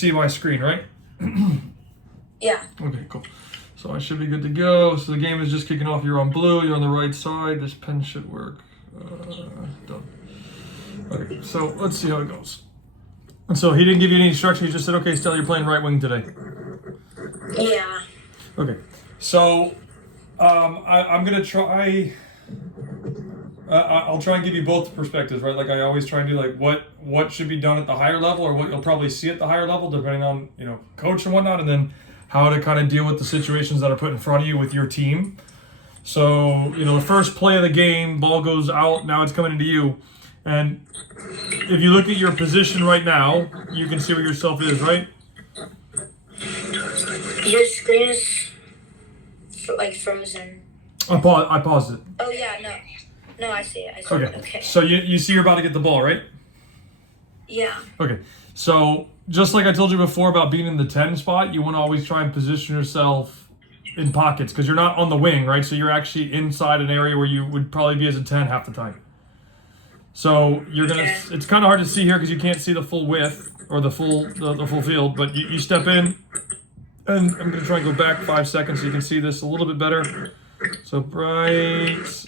see my screen, right? Yeah. Okay, cool. So I should be good to go. So the game is just kicking off. You're on blue. You're on the right side. This pen should work. Done. Okay, so let's see how it goes. And so he didn't give you any instruction. He just said, okay, Stella, you're playing right wing today. Yeah. Okay, so I'm going to try... I'll try and give you both perspectives, right? Like I always try and do, like what should be done at the higher level, or what you'll probably see at the higher level, depending on coach and whatnot, and then how to kind of deal with the situations that are put in front of you with your team. So the first play of the game, ball goes out. Now it's coming into you, and if you look at your position right now, you can see where yourself is, right? Your screen is frozen. I paused it. Oh yeah, no, I see it. Okay. So you see you're about to get the ball, right? Yeah. Okay. So just like I told you before about being in the 10 spot, you want to always try and position yourself in pockets because you're not on the wing, right? So you're actually inside an area where you would probably be as a 10 half the time. So you're gonna. It's kind of hard to see here because you can't see the full width or the full field. But you step in, and I'm gonna try and go back 5 seconds so you can see this a little bit better. So bright.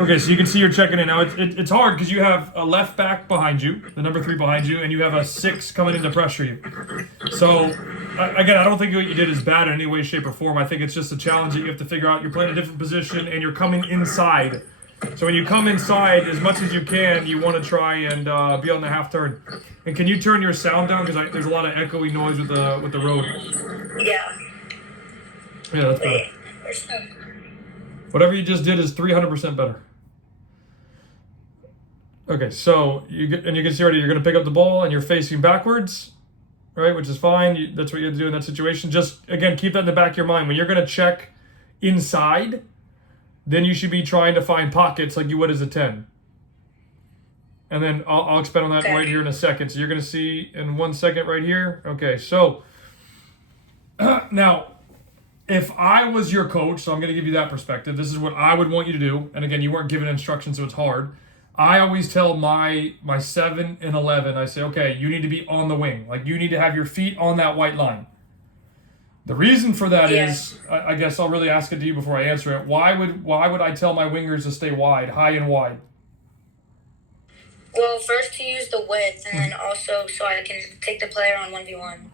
Okay, so you can see you're checking in now. It's hard because you have a left back behind you, the number 3 behind you, and you have a 6 coming in to pressure you. So again, I don't think what you did is bad in any way, shape, or form. I think it's just a challenge that you have to figure out. You're playing a different position and you're coming inside. So when you come inside, as much as you can, you want to try and be on the half turn. And can you turn your sound down because there's a lot of echoey noise with the road? Yeah. Yeah, that's better. Whatever you just did is 300% better. Okay, so you can see already you're going to pick up the ball and you're facing backwards, right? Which is fine. That's what you have to do in that situation. Just again, keep that in the back of your mind. When you're going to check inside, then you should be trying to find pockets like you would as a 10. And then I'll expand on that right here in a second. So you're going to see in 1 second right here. Okay, so now. If I was your coach, so I'm going to give you that perspective, this is what I would want you to do. And again, you weren't given instructions, so it's hard. I always tell my 7 and 11, I say, okay, you need to be on the wing. Like, you need to have your feet on that white line. The reason for that is, I guess I'll really ask it to you before I answer it. Why would I tell my wingers to stay wide, high and wide? Well, first to use the width, and then also so I can take the player on 1v1.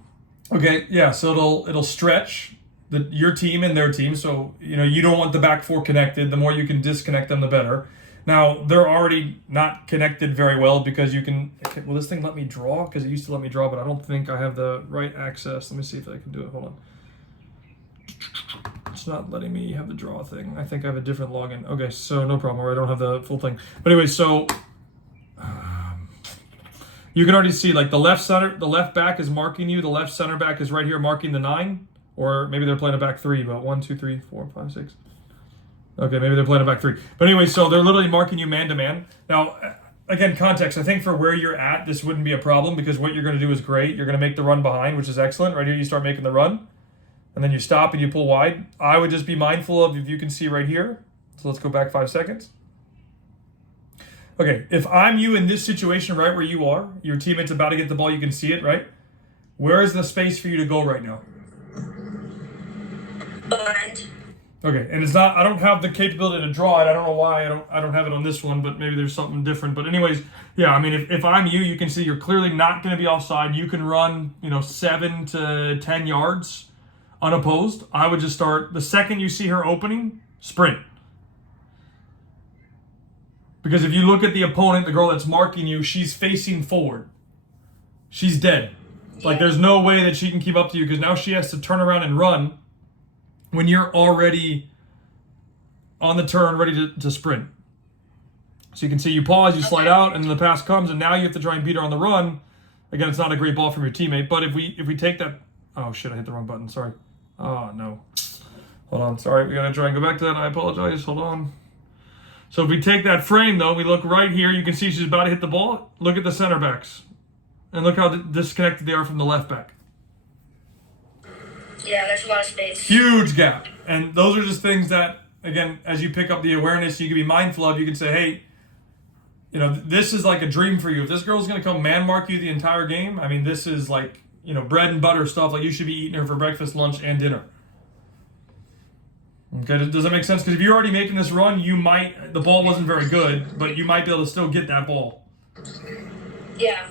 Okay, yeah, so it'll stretch your team and their team, so you don't want the back 4 connected. The more you can disconnect them, the better. Now they're already not connected very well because you can. Will this thing let me draw? Because it used to let me draw, but I don't think I have the right access. Let me see if I can do it. Hold on. It's not letting me have the draw thing. I think I have a different login. Okay, so no problem. Or I don't have the full thing. But anyway, so you can already see like the left back is marking you. The left center back is right here marking the 9. Or maybe they're playing a back 3, but 1, 2, 3, 4, 5, 6. Okay, maybe they're playing a back 3. But anyway, so they're literally marking you man-to-man. Now, again, context. I think for where you're at, this wouldn't be a problem because what you're going to do is great. You're going to make the run behind, which is excellent. Right here, you start making the run. And then you stop and you pull wide. I would just be mindful of, if you can see right here. So let's go back 5 seconds. Okay, if I'm you in this situation right where you are, your teammate's about to get the ball, you can see it, right? Where is the space for you to go right now? Behind. Okay, and it's not. I don't have the capability to draw it. I don't know why. I don't have it on this one, but maybe there's something different. But anyways, yeah. I mean, if I'm you, you can see you're clearly not going to be offside. You can run, 7 to 10 yards unopposed. I would just start the second you see her opening, sprint. Because if you look at the opponent, the girl that's marking you, she's facing forward. She's dead. Like there's no way that she can keep up to you because now she has to turn around and run. When you're already on the turn, ready to sprint. So you can see you pause, you slide out, and then the pass comes, and now you have to try and beat her on the run. Again, it's not a great ball from your teammate, but if we take that... Oh, shit, I hit the wrong button, sorry. Oh, no. Hold on, sorry, we gotta try and go back to that. I apologize, hold on. So if we take that frame, though, we look right here, you can see she's about to hit the ball. Look at the center backs. And look how disconnected they are from the left back. Yeah, there's a lot of space. Huge gap. And those are just things that, again, as you pick up the awareness, you can be mindful of. You can say, hey, you know, this is like a dream for you. If this girl's going to come man mark you the entire game, I mean, this is like, you know, bread and butter stuff. Like, you should be eating her for breakfast, lunch, and dinner. Okay, does that make sense? Because if you're already making this run, the ball wasn't very good, but you might be able to still get that ball. Yeah.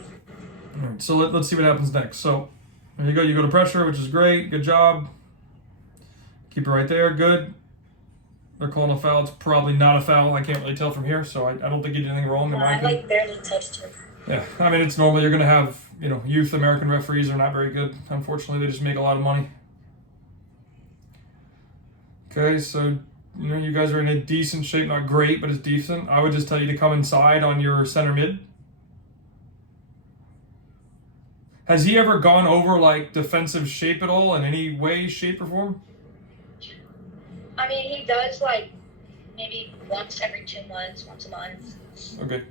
All right, so let's see what happens next. So there you go. You go to pressure, which is great. Good job. Keep it right there. Good. They're calling a foul. It's probably not a foul. I can't really tell from here, so I don't think you did anything wrong. I like barely touched her. Yeah, I mean, it's normal. You're going to have, you know, youth American referees are not very good. Unfortunately, they just make a lot of money. Okay, so, you know, you guys are in a decent shape. Not great, but it's decent. I would just tell you to come inside on your center mid. Has he ever gone over, like, defensive shape at all in any way, shape, or form? I mean, he does, like, maybe once every 2 months, once a month. Okay.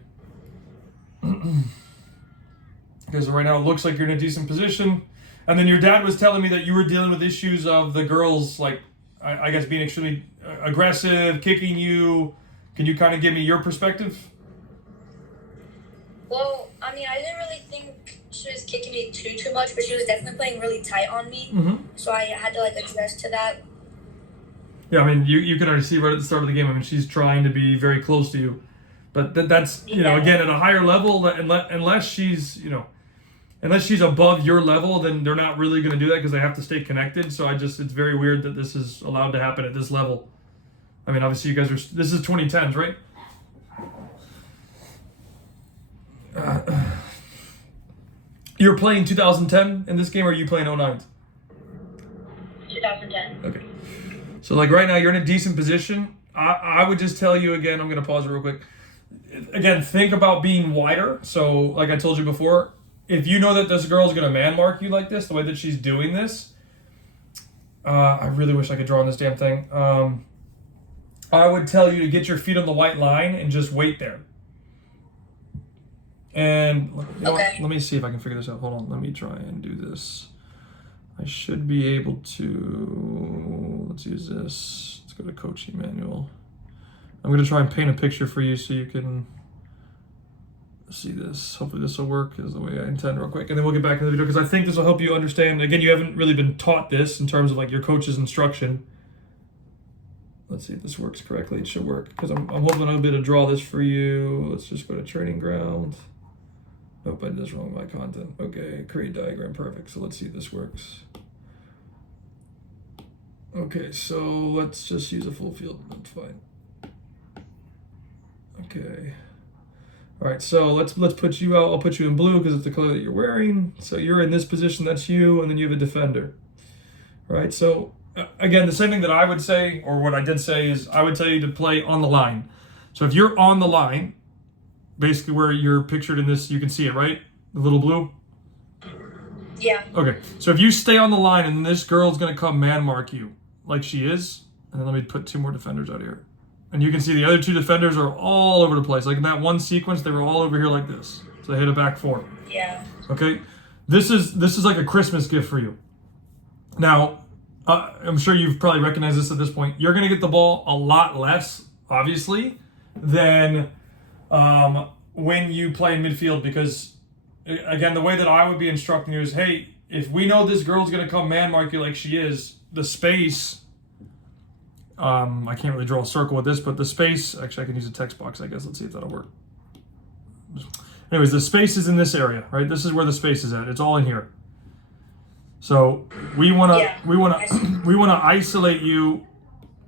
Okay, so right now it looks like you're in a decent position. And then your dad was telling me that you were dealing with issues of the girls, like, I guess, being extremely aggressive, kicking you. Can you kind of give me your perspective? Well, I mean, I didn't really think she was kicking me too much, but she was definitely playing really tight on me. Mm-hmm. So I had to, like, adjust to that. Yeah, I mean, you can already see right at the start of the game. I mean, she's trying to be very close to you. But that's, you know, again, at a higher level, unless she's, you know, unless she's above your level, then they're not really going to do that because they have to stay connected. So it's very weird that this is allowed to happen at this level. I mean, obviously you guys this is 2010s, right? You're playing 2010 in this game, or are you playing 09s? 2010. Okay. So, like, right now, you're in a decent position. I would just tell you again, I'm going to pause real quick. Again, think about being wider. So, like I told you before, if you know that this girl is going to man mark you like this, the way that she's doing this, I really wish I could draw on this damn thing. I would tell you to get your feet on the white line and just wait there. And let me see if I can figure this out. Hold on. Let me try and do this. I should be able to, let's use this. Let's go to coaching manual. I'm going to try and paint a picture for you so you can see this. Hopefully this will work as the way I intend real quick. And then we'll get back into the video because I think this will help you understand. Again, you haven't really been taught this in terms of like your coach's instruction. Let's see if this works correctly. It should work because I'm hoping I'll be able to draw this for you. Let's just go to training ground. Nope, I did this wrong with my content. Okay, create diagram, perfect. So let's see if this works. Okay, so let's just use a full field. That's fine. Okay. All right, so let's put you out. I'll put you in blue because it's the color that you're wearing. So you're in this position, that's you, and then you have a defender. All right, so again, the same thing that I would say, or what I did say, is I would tell you to play on the line. So if you're on the line, basically where you're pictured in this, you can see it, right? The little blue? Yeah. Okay, so if you stay on the line and this girl's going to come man mark you, like she is, and then let me put 2 more defenders out here. And you can see the other 2 defenders are all over the place. Like in that one sequence, they were all over here like this. So they hit a back 4. Yeah. Okay, this is like a Christmas gift for you. Now, I'm sure you've probably recognized this at this point. You're going to get the ball a lot less, obviously, than when you play in midfield because, again, the way that I would be instructing you is, hey, if we know this girl's going to come man mark you like she is, the space, I can't really draw a circle with this, but the space, actually I can use a text box, I guess. Let's see if that'll work. Anyways, the space is in this area, right? This is where the space is at. It's all in here. So we want to isolate you.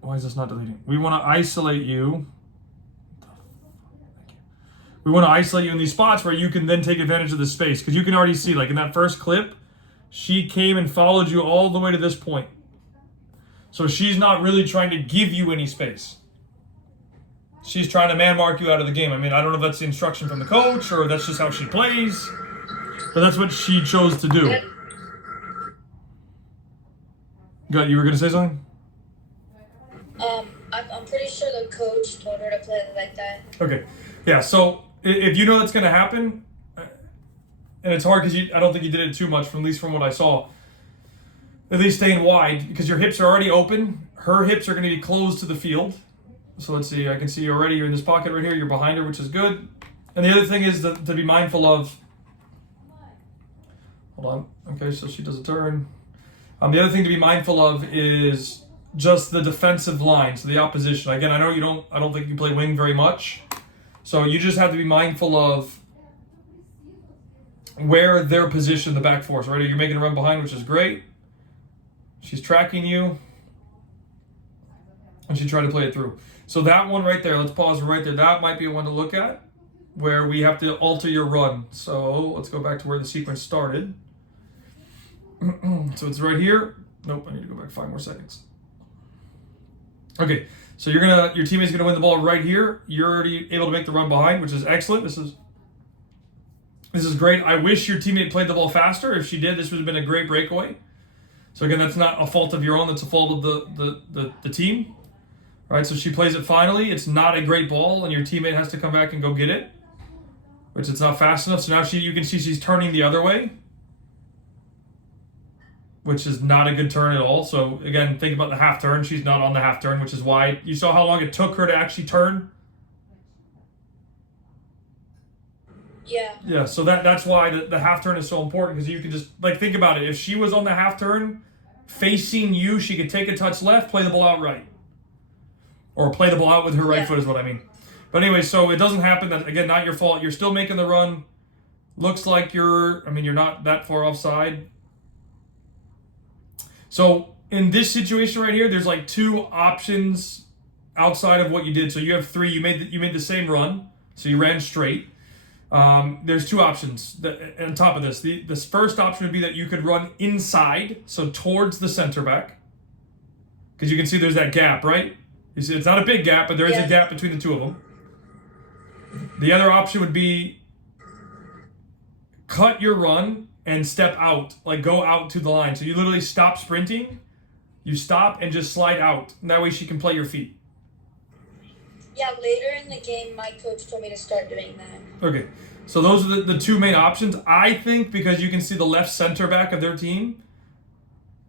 Why is this not deleting? We want to isolate you. We want to isolate you in these spots where you can then take advantage of the space. Because you can already see, like in that first clip, she came and followed you all the way to this point. So she's not really trying to give you any space. She's trying to man mark you out of the game. I mean, I don't know if that's the instruction from the coach or that's just how she plays. But that's what she chose to do. You were going to say something? I'm pretty sure the coach told her to play it like that. Okay. Yeah, so if you know that's going to happen, and it's hard because I don't think you did it too much, at least from what I saw, at least staying wide, because your hips are already open. Her hips are going to be closed to the field. So let's see, I can see you already. You're in this pocket right here. You're behind her, which is good. And the other thing is to be mindful of. Hold on. Okay, so she does a turn. The other thing to be mindful of is just the defensive line, so the opposition. Again, I don't think you play wing very much, so you just have to be mindful of where they're positioned, the back four. So right here, you're making a run behind, which is great. She's tracking you, and she tried to play it through. So that one right there, let's pause right there. That might be one to look at, where we have to alter your run. So let's go back to where the sequence started. So it's right here. Nope, I need to go back 5 more seconds. Okay, so your teammate's gonna win the ball right here. You're already able to make the run behind, which is excellent. This is great. I wish your teammate played the ball faster. If she did, this would have been a great breakaway. So again, that's not a fault of your own. That's a fault of the team. All right, so she plays it finally. It's not a great ball, and your teammate has to come back and go get it, which it's not fast enough. So now you can see she's turning the other way, which is not a good turn at all. So again, think about the half turn. She's not on the half turn, which is why you saw how long it took her to actually turn. Yeah. Yeah, so that's why the half turn is so important, because you can just, like, think about it. If she was on the half turn facing you, she could take a touch left, play the ball out right. Or play the ball out with her right foot is what I mean. But anyway, so it doesn't happen. That, again, not your fault. You're still making the run. Looks like you're not that far offside. So in this situation right here, there's like 2 options outside of what you did. So you have 3. You made the same run. So you ran straight. There's 2 options on top of this. This first option would be that you could run inside, so towards the center back. Because you can see there's that gap, right? You see it's not a big gap, but there is a gap between the 2 of them. The other option would be cut your run and step out, like go out to the line. So you literally stop sprinting, you stop and just slide out. And that way she can play your feet. Yeah, later in the game, my coach told me to start doing that. Okay, so those are the 2 main options. I think because you can see the left center back of their team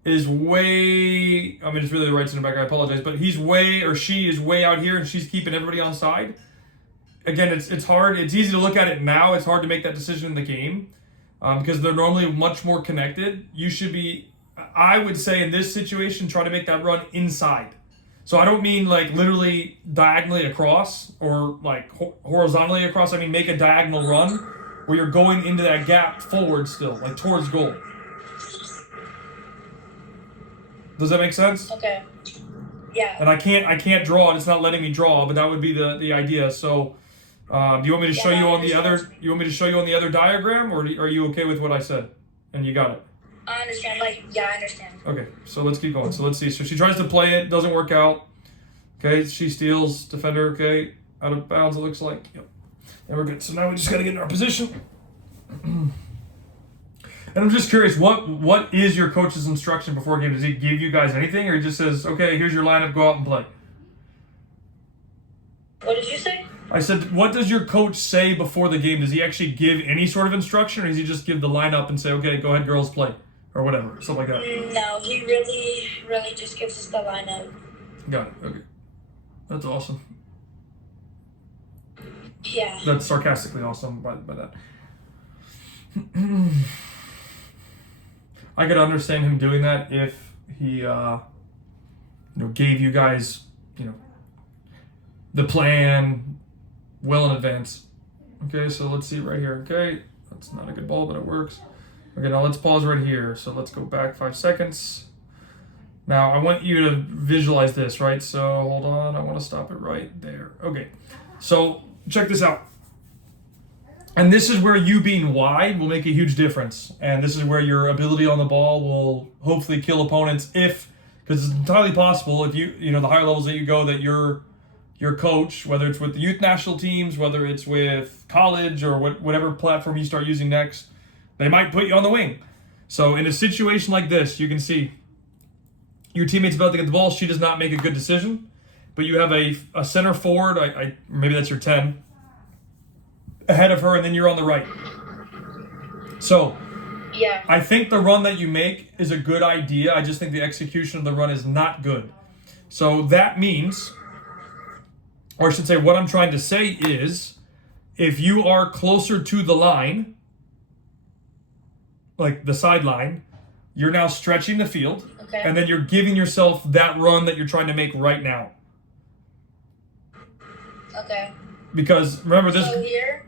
is way, it's really the right center back, I apologize, but she is way out here and she's keeping everybody on side. Again, it's hard. It's easy to look at it now. It's hard to make that decision in the game because they're normally much more connected. You should be, I would say in this situation, try to make that run inside. So I don't mean like literally diagonally across or like horizontally across. I mean make a diagonal run where you're going into that gap forward still, like towards goal. Does that make sense? Okay. Yeah. And I can't draw it. It's not letting me draw, but that would be the idea. So, do you want me to show you on the other? You want me to show you on the other diagram, or are you okay with what I said? And you got it. I understand. I understand. Okay, so let's keep going. So let's see. So she tries to play it, doesn't work out. Okay, she steals, defender. Okay, out of bounds. It looks like. Yep. And we're good. So now we just gotta get in our position. And I'm just curious, what is your coach's instruction before a game? Does he give you guys anything, or he just says, okay, here's your lineup, go out and play? What did you say? I said, what does your coach say before the game? Does he actually give any sort of instruction, or does he just give the lineup and say, okay, go ahead, girls, play? Or whatever, something like that? No, he really just gives us the lineup. Got it, okay. That's awesome. Yeah. That's sarcastically awesome by that. I could understand him doing that if he, gave you guys, the plan well in advance. Okay, so let's see right here. Okay, that's not a good ball, but it works. Okay, now let's pause right here. So let's go back 5 seconds. Now I want you to visualize this, right? So hold on, I want to stop it right there. Okay, so check this out. And this is where you being wide will make a huge difference. And this is where your ability on the ball will hopefully kill opponents because it's entirely possible if the higher levels that you go, that your coach, whether it's with the youth national teams, whether it's with college or whatever platform you start using next, they might put you on the wing. So in a situation like this, you can see your teammate's about to get the ball. She does not make a good decision, but you have a center forward, maybe that's your 10, ahead of her, and then you're on the right. So yeah, I think the run that you make is a good idea. I just think the execution of the run is not good. So that means, or I should say what I'm trying to say is, if you are closer to the line, like the sideline, you're now stretching the field, Okay. and then you're giving yourself that run that you're trying to make right now. Okay. Because remember this. So here,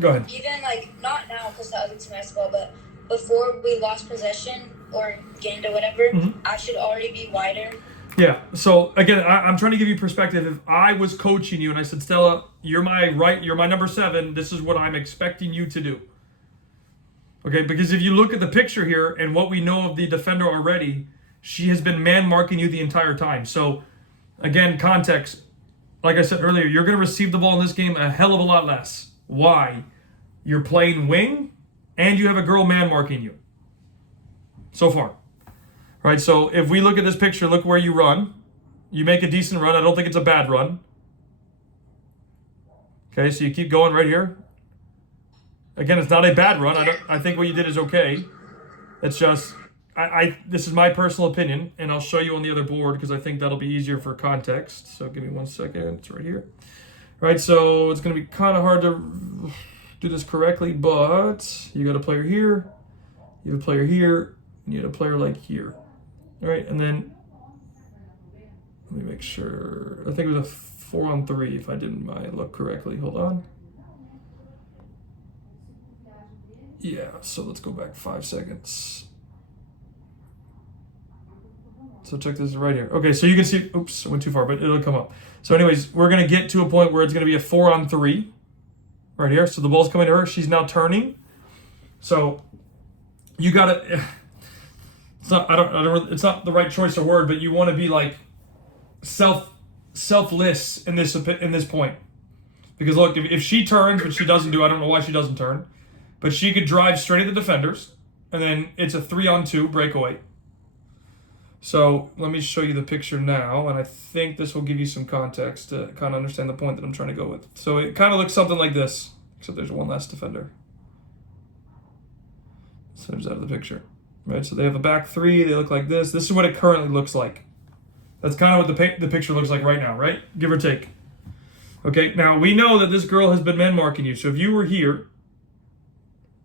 Go ahead. even like not now because the other team has the ball, but before we lost possession or gained or whatever, I should already be wider. Yeah. So again, I'm trying to give you perspective. If I was coaching you and I said, Stella, you're my number 7. This is what I'm expecting you to do. Okay, because if you look at the picture here and what we know of the defender already, she has been man marking you the entire time. So again, context. Like I said earlier, you're going to receive the ball in this game a hell of a lot less. Why? You're playing wing and you have a girl man marking you. So far. Right, so if we look at this picture, look where you run. You make a decent run. I don't think it's a bad run. Okay, so you keep going right here. Again, it's not a bad run. I think what you did is okay. It's just, this is my personal opinion, and I'll show you on the other board because I think that'll be easier for context. So give me 1 second. It's right here. Right, so it's going to be kind of hard to do this correctly, but you got a player here, you have a player here, and you have a player like here. All right, and then let me make sure. I think it was a 4-on-3 if I didn't look correctly. Hold on. Yeah, so let's go back 5 seconds. So check this right here. Okay, so you can see, oops, I went too far, but it'll come up. So anyways, we're going to get to a point where it's going to be a 4-on-3 right here. So the ball's coming to her. She's now turning. So you got to, it's not the right choice of word, but you want to be like selfless in this point. Because look, if she turns, which she doesn't do, I don't know why she doesn't turn, but she could drive straight at the defenders, and then it's a 3-on-2 breakaway. So let me show you the picture now, and I think this will give you some context to kind of understand the point that I'm trying to go with. So it kind of looks something like this, except there's one less defender. So there's out of the picture, right? So they have a back 3. They look like this. This is what it currently looks like. That's kind of what the picture looks like right now, right? Give or take. Okay, now we know that this girl has been man marking you. So if you were here,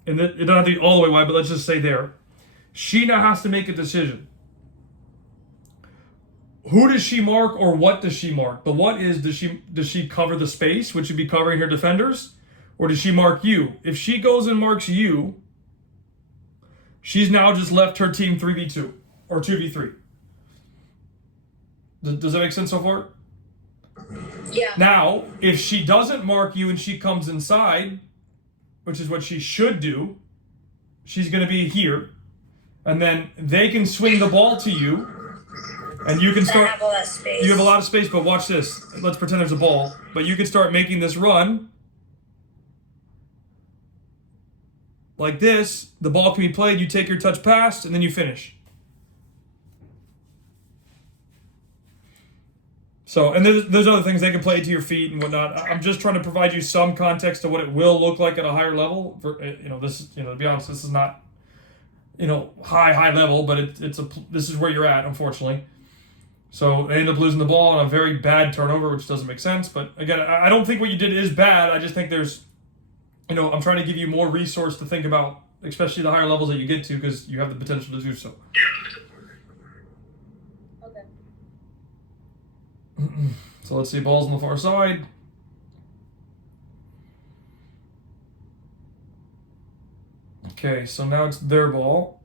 and it doesn't have to be all the way wide, but let's just say there, she now has to make a decision. Who does she mark or what does she mark? The what is, does she cover the space, which would be covering her defenders, or does she mark you? If she goes and marks you, she's now just left her team 3v2 or 2v3. Does that make sense so far? Yeah. Now, if she doesn't mark you and she comes inside, which is what she should do, she's going to be here, and then they can swing the ball to you, and you can start. I have a lot of space. You have a lot of space, but watch this. Let's pretend there's a ball, but you can start making this run like this. The ball can be played. You take your touch pass, and then you finish. So, and there's other things they can play to your feet and whatnot. I'm just trying to provide you some context to what it will look like at a higher level. To be honest, this is not, high level, but this is where you're at, unfortunately. So they end up losing the ball on a very bad turnover, which doesn't make sense. But again, I don't think what you did is bad. I just think there's, I'm trying to give you more resource to think about, especially the higher levels that you get to, because you have the potential to do so. So let's see, ball's on the far side. Okay, so now it's their ball,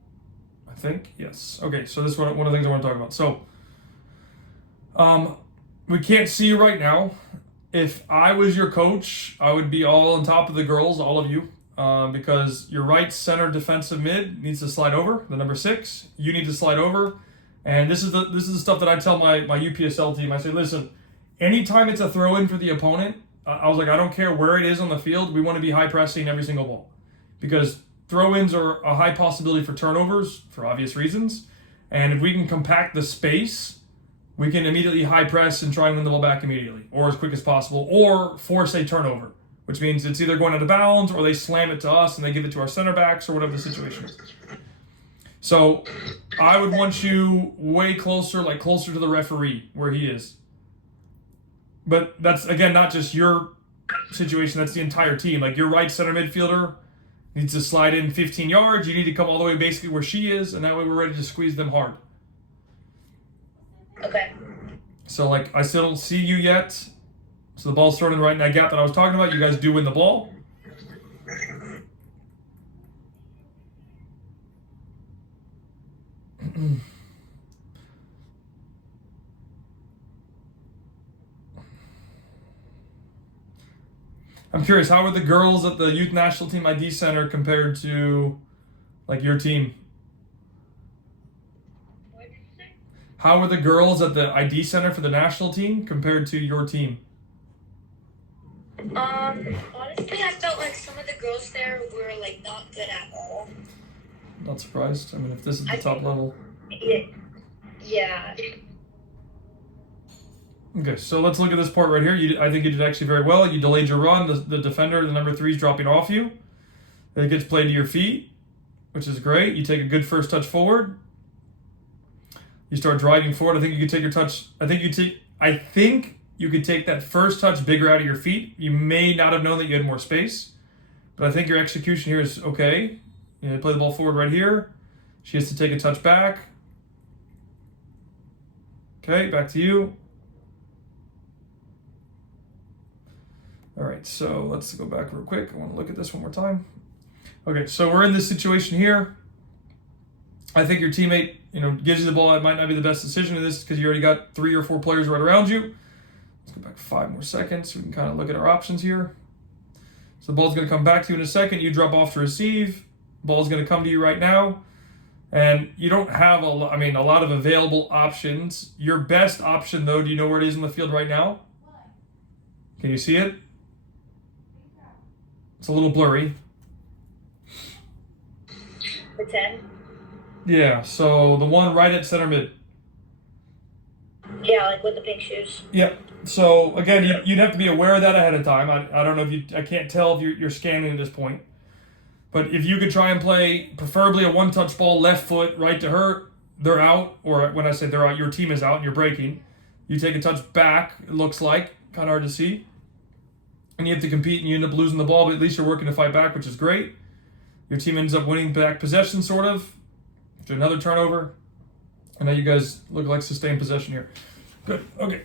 I think. Yes. Okay, so this is one of the things I want to talk about. So, we can't see you right now. If I was your coach, I would be all on top of the girls, all of you, because your right center defensive mid needs to slide over, the number 6. You need to slide over. And this is the stuff that I tell my UPSL team. I say, listen, anytime it's a throw-in for the opponent, I was like, I don't care where it is on the field. We want to be high pressing every single ball. Because throw-ins are a high possibility for turnovers for obvious reasons. And if we can compact the space, we can immediately high press and try and win the ball back immediately, or as quick as possible, or force a turnover, which means it's either going out of bounds or they slam it to us and they give it to our center backs or whatever the situation is. So I would want you way closer, like closer to the referee where he is. But that's, again, not just your situation, that's the entire team. Like your right center midfielder needs to slide in 15 yards. You need to come all the way basically where she is, and that way we're ready to squeeze them hard. Okay. So, like, I still don't see you yet. So the ball's thrown in right in that gap that I was talking about. You guys do win the ball. I'm curious, how are the girls at the youth national team ID center compared to, like, your team? What did you say? How are the girls at the ID center for the national team compared to your team? Honestly, I felt like some of the girls there were like not good at all. Not surprised. I mean, if this is the top level. Yeah. Okay, so let's look at this part right here. I think you did actually very well. You delayed your run. The defender, the number 3, is dropping off you. It gets played to your feet, which is great. You take a good first touch forward. You start driving forward. I think you could take your touch. I think you could take that first touch bigger out of your feet. You may not have known that you had more space, but I think your execution here is okay. You play the ball forward right here. She has to take a touch back. Okay, back to you. All right, so let's go back real quick. I want to look at this one more time. Okay, so we're in this situation here. I think your teammate, gives you the ball. It might not be the best decision in this because you already got 3 or 4 players right around you. Let's go back 5 more seconds so we can kind of look at our options here. So the ball's going to come back to you in a second. You drop off to receive. Ball's going to come to you right now. And you don't have a lot of available options. Your best option, though, do you know where it is in the field right now? Can you see it? It's a little blurry. The 10? Yeah, so the one right at center mid. Yeah, like with the pink shoes. Yep. So again, you'd have to be aware of that ahead of time. I don't know if I can't tell if you're scanning at this point. But if you could try and play preferably a one-touch ball, left foot, right to her, they're out. Or when I say they're out, your team is out and you're breaking. You take a touch back, it looks like. Kind of hard to see. And you have to compete and you end up losing the ball, but at least you're working to fight back, which is great. Your team ends up winning back possession, sort of. After another turnover. And now you guys look like sustained possession here. Good. Okay.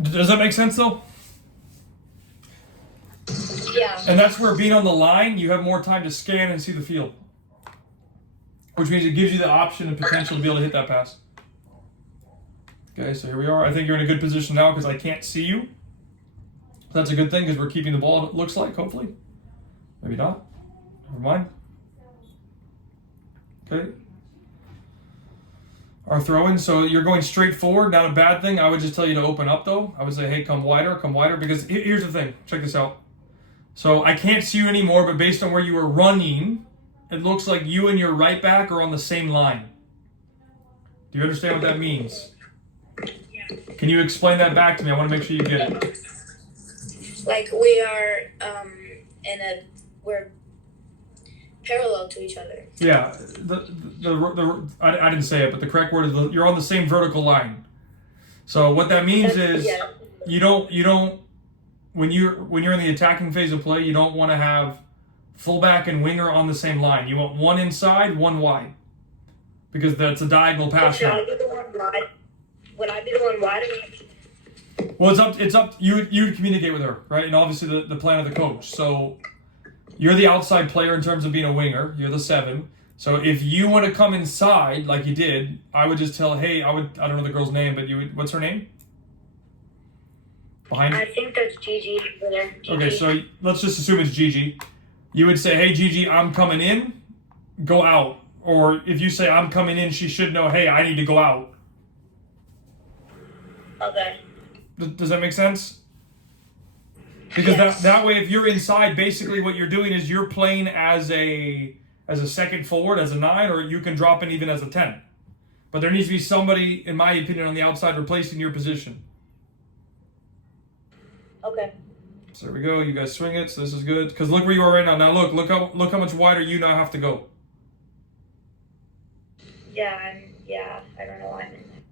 Does that make sense, though? Yeah. And that's where being on the line, you have more time to scan and see the field. Which means it gives you the option and potential to be able to hit that pass. Okay, so here we are. I think you're in a good position now because I can't see you. That's a good thing because we're keeping the ball, it looks like, hopefully. Maybe not. Never mind. Okay. Our throw-in, so you're going straight forward, not a bad thing. I would just tell you to open up, though. I would say, hey, come wider, because here's the thing. Check this out. So I can't see you anymore, but based on where you were running, it looks like you and your right back are on the same line. Do you understand what that means? Can you explain that back to me? I want to make sure you get it. Like we are we're parallel to each other. Yeah, I didn't say it, but the correct word is you're on the same vertical line. So what that means is you don't when you're in the attacking phase of play, you don't want to have fullback and winger on the same line. You want one inside, one wide, because that's a diagonal pass. Should I be the one wide? Would I be the one wide? Well, it's up. You communicate with her, right? And obviously the plan of the coach. So you're the outside player in terms of being a winger. You're the 7. So if you want to come inside like you did, I would just tell, hey, I don't know the girl's name, but what's her name? Behind you? I think that's Gigi over there. Gigi. Okay, so let's just assume it's Gigi. You would say, hey, Gigi, I'm coming in, go out. Or if you say, I'm coming in, she should know, hey, I need to go out. Okay. Does that make sense? Because yes. that way, if you're inside, basically what you're doing is you're playing as a second forward, as a 9, or you can drop in even as a 10. But there needs to be somebody, in my opinion, on the outside replacing your position. Okay. So there we go. You guys swing it. So this is good. Because look where you are right now. Now look how much wider you now have to go. Yeah, I don't know why I'm in there.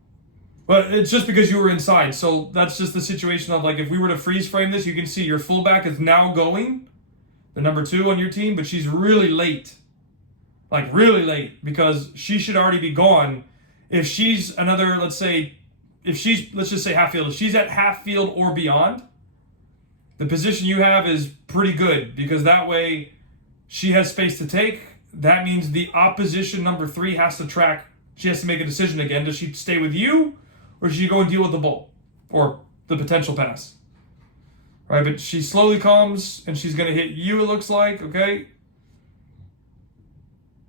But it's just because you were inside. So that's just the situation of like if we were to freeze frame this, you can see your fullback is now going, the number 2 on your team, but she's really late. Like really late because she should already be gone. If she's another, let's just say half field. If she's at half field or beyond, the position you have is pretty good because that way she has space to take. That means the opposition number 3 has to track. She has to make a decision again. Does she stay with you or does she go and deal with the ball or the potential pass? Right, but she slowly comes and she's going to hit you, it looks like, okay?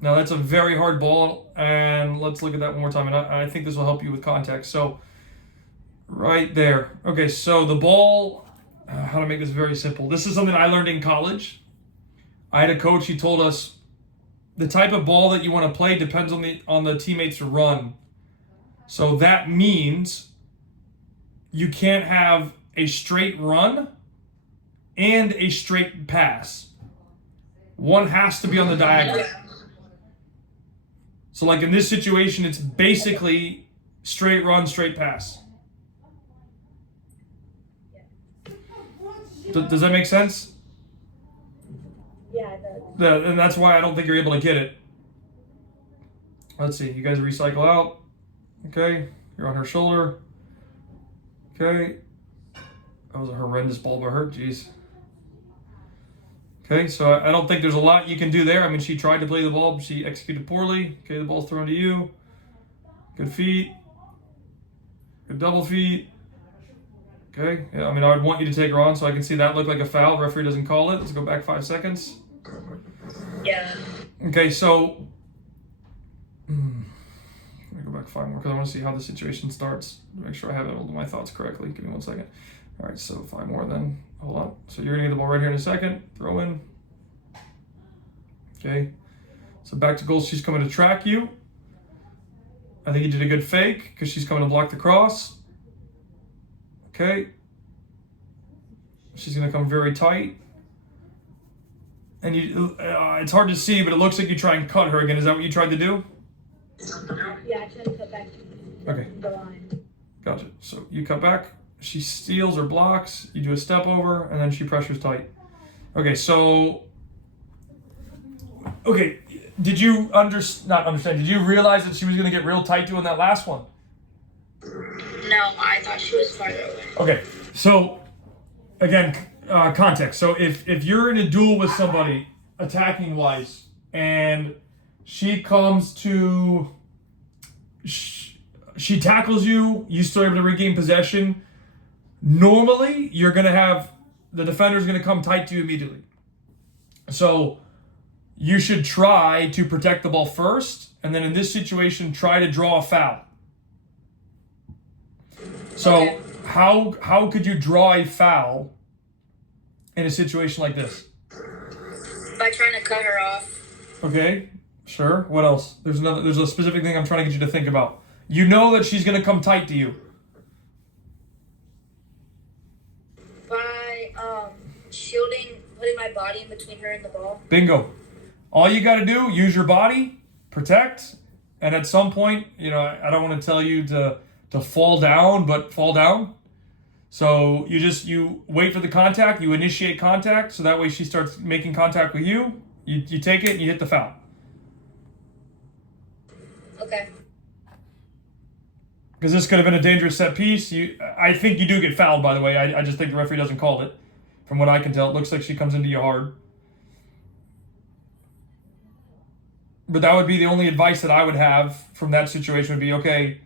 Now that's a very hard ball, and let's look at that one more time, and I think this will help you with context. So, right there. Okay, so the ball, how to make this very simple. This is something I learned in college. I had a coach, he told us, the type of ball that you want to play depends on the teammates' run. So that means you can't have a straight run and a straight pass. One has to be on the diagonal. So like in this situation, it's basically straight run, straight pass. Does that make sense? Yeah, it does. And that's why I don't think you're able to get it. Let's see. You guys recycle out. Okay. You're on her shoulder. Okay. That was a horrendous ball by her. Jeez. Okay, so I don't think there's a lot you can do there. I mean, she tried to play the ball, but she executed poorly. Okay, the ball's thrown to you. Good feet. Good double feet. Okay, yeah, I mean, I would want you to take her on so I can see that look like a foul. Referee doesn't call it. Let's go back 5 seconds. Yeah. Okay, so let me go back 5 more because I want to see how the situation starts. Make sure I have all of my thoughts correctly. Give me 1 second. All right, so 5 more then. Hold on. So you're going to get the ball right here in a second. Throw in. Okay. So back to goal. She's coming to track you. I think you did a good fake because she's coming to block the cross. Okay. She's going to come very tight. And it's hard to see, but it looks like you try and cut her again. Is that what you tried to do? Yeah, I tried to cut back Okay. the line. Gotcha. So you cut back. She steals or blocks. You do a step over, and then she pressures tight. Okay, so... Okay, did you not understand? Did you realize that she was going to get real tight to you in that last one? No, I thought she was farther away. Okay, so again, context. So if you're in a duel with somebody, attacking wise, and she comes to, she tackles you, you still able to regain possession. Normally, you're gonna have the defender's gonna come tight to you immediately. So you should try to protect the ball first, and then in this situation, try to draw a foul. So Okay. how could you draw a foul in a situation like this? By trying to cut her off. Okay, sure. What else? There's a specific thing I'm trying to get you to think about. You know that she's gonna come tight to you. By shielding, putting my body in between her and the ball. Bingo. All you gotta do, use your body, protect, and at some point, I don't want to tell you to fall down, but fall down. So you wait for the contact, you initiate contact, so that way she starts making contact with you. You take it and you hit the foul. Okay. Because this could have been a dangerous set piece. I think you do get fouled, by the way. I just think the referee doesn't call it. From what I can tell, it looks like she comes into you hard. But that would be the only advice that I would have from that situation would be, okay,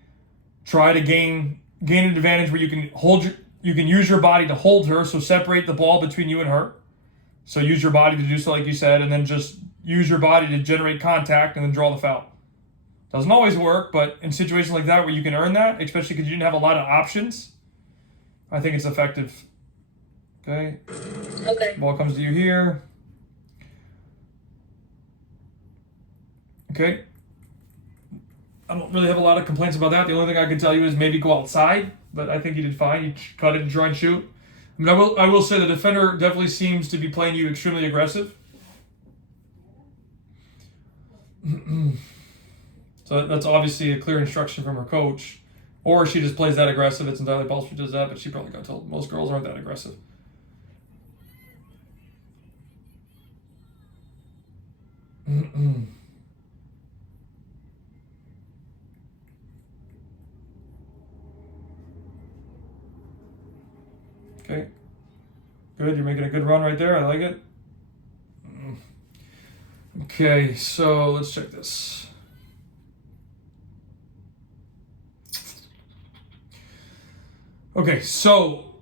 try to gain an advantage where you can use your body to hold her, so separate the ball between you and her. So use your body to do so like you said, and then just use your body to generate contact and then draw the foul. Doesn't always work, but in situations like that where you can earn that, especially because you didn't have a lot of options, I think it's effective. Okay. Okay. Ball comes to you here. Okay. I don't really have a lot of complaints about that. The only thing I can tell you is maybe go outside, but I think you did fine. You cut it and try and shoot. I mean, I will say the defender definitely seems to be playing you extremely aggressive. So that's obviously a clear instruction from her coach. Or she just plays that aggressive. It's entirely possible she does that, but she probably got told. Most girls aren't that aggressive. Okay. Good. You're making a good run right there. I like it. Okay, so let's check this. Okay, so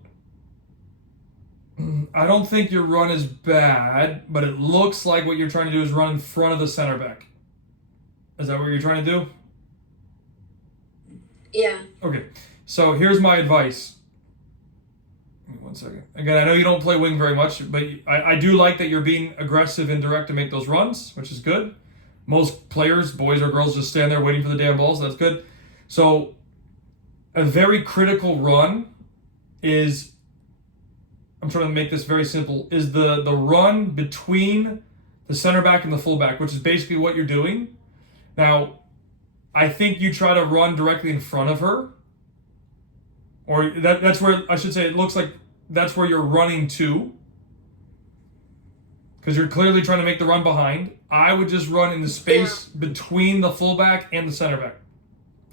I don't think your run is bad, but it looks like what you're trying to do is run in front of the center back. Is that what you're trying to do? Yeah. Okay, so here's my advice. Give me 1 second. Again, I know you don't play wing very much, but I do like that you're being aggressive and direct to make those runs, which is good. Most players, boys or girls, just stand there waiting for the damn balls. That's good. So a very critical run is, I'm trying to make this very simple, is the run between the center back and the fullback, which is basically what you're doing. Now, I think you try to run directly in front of her, or that's where, I should say, it looks like that's where you're running to, because you're clearly trying to make the run behind. I would just run in the space between the fullback and the center back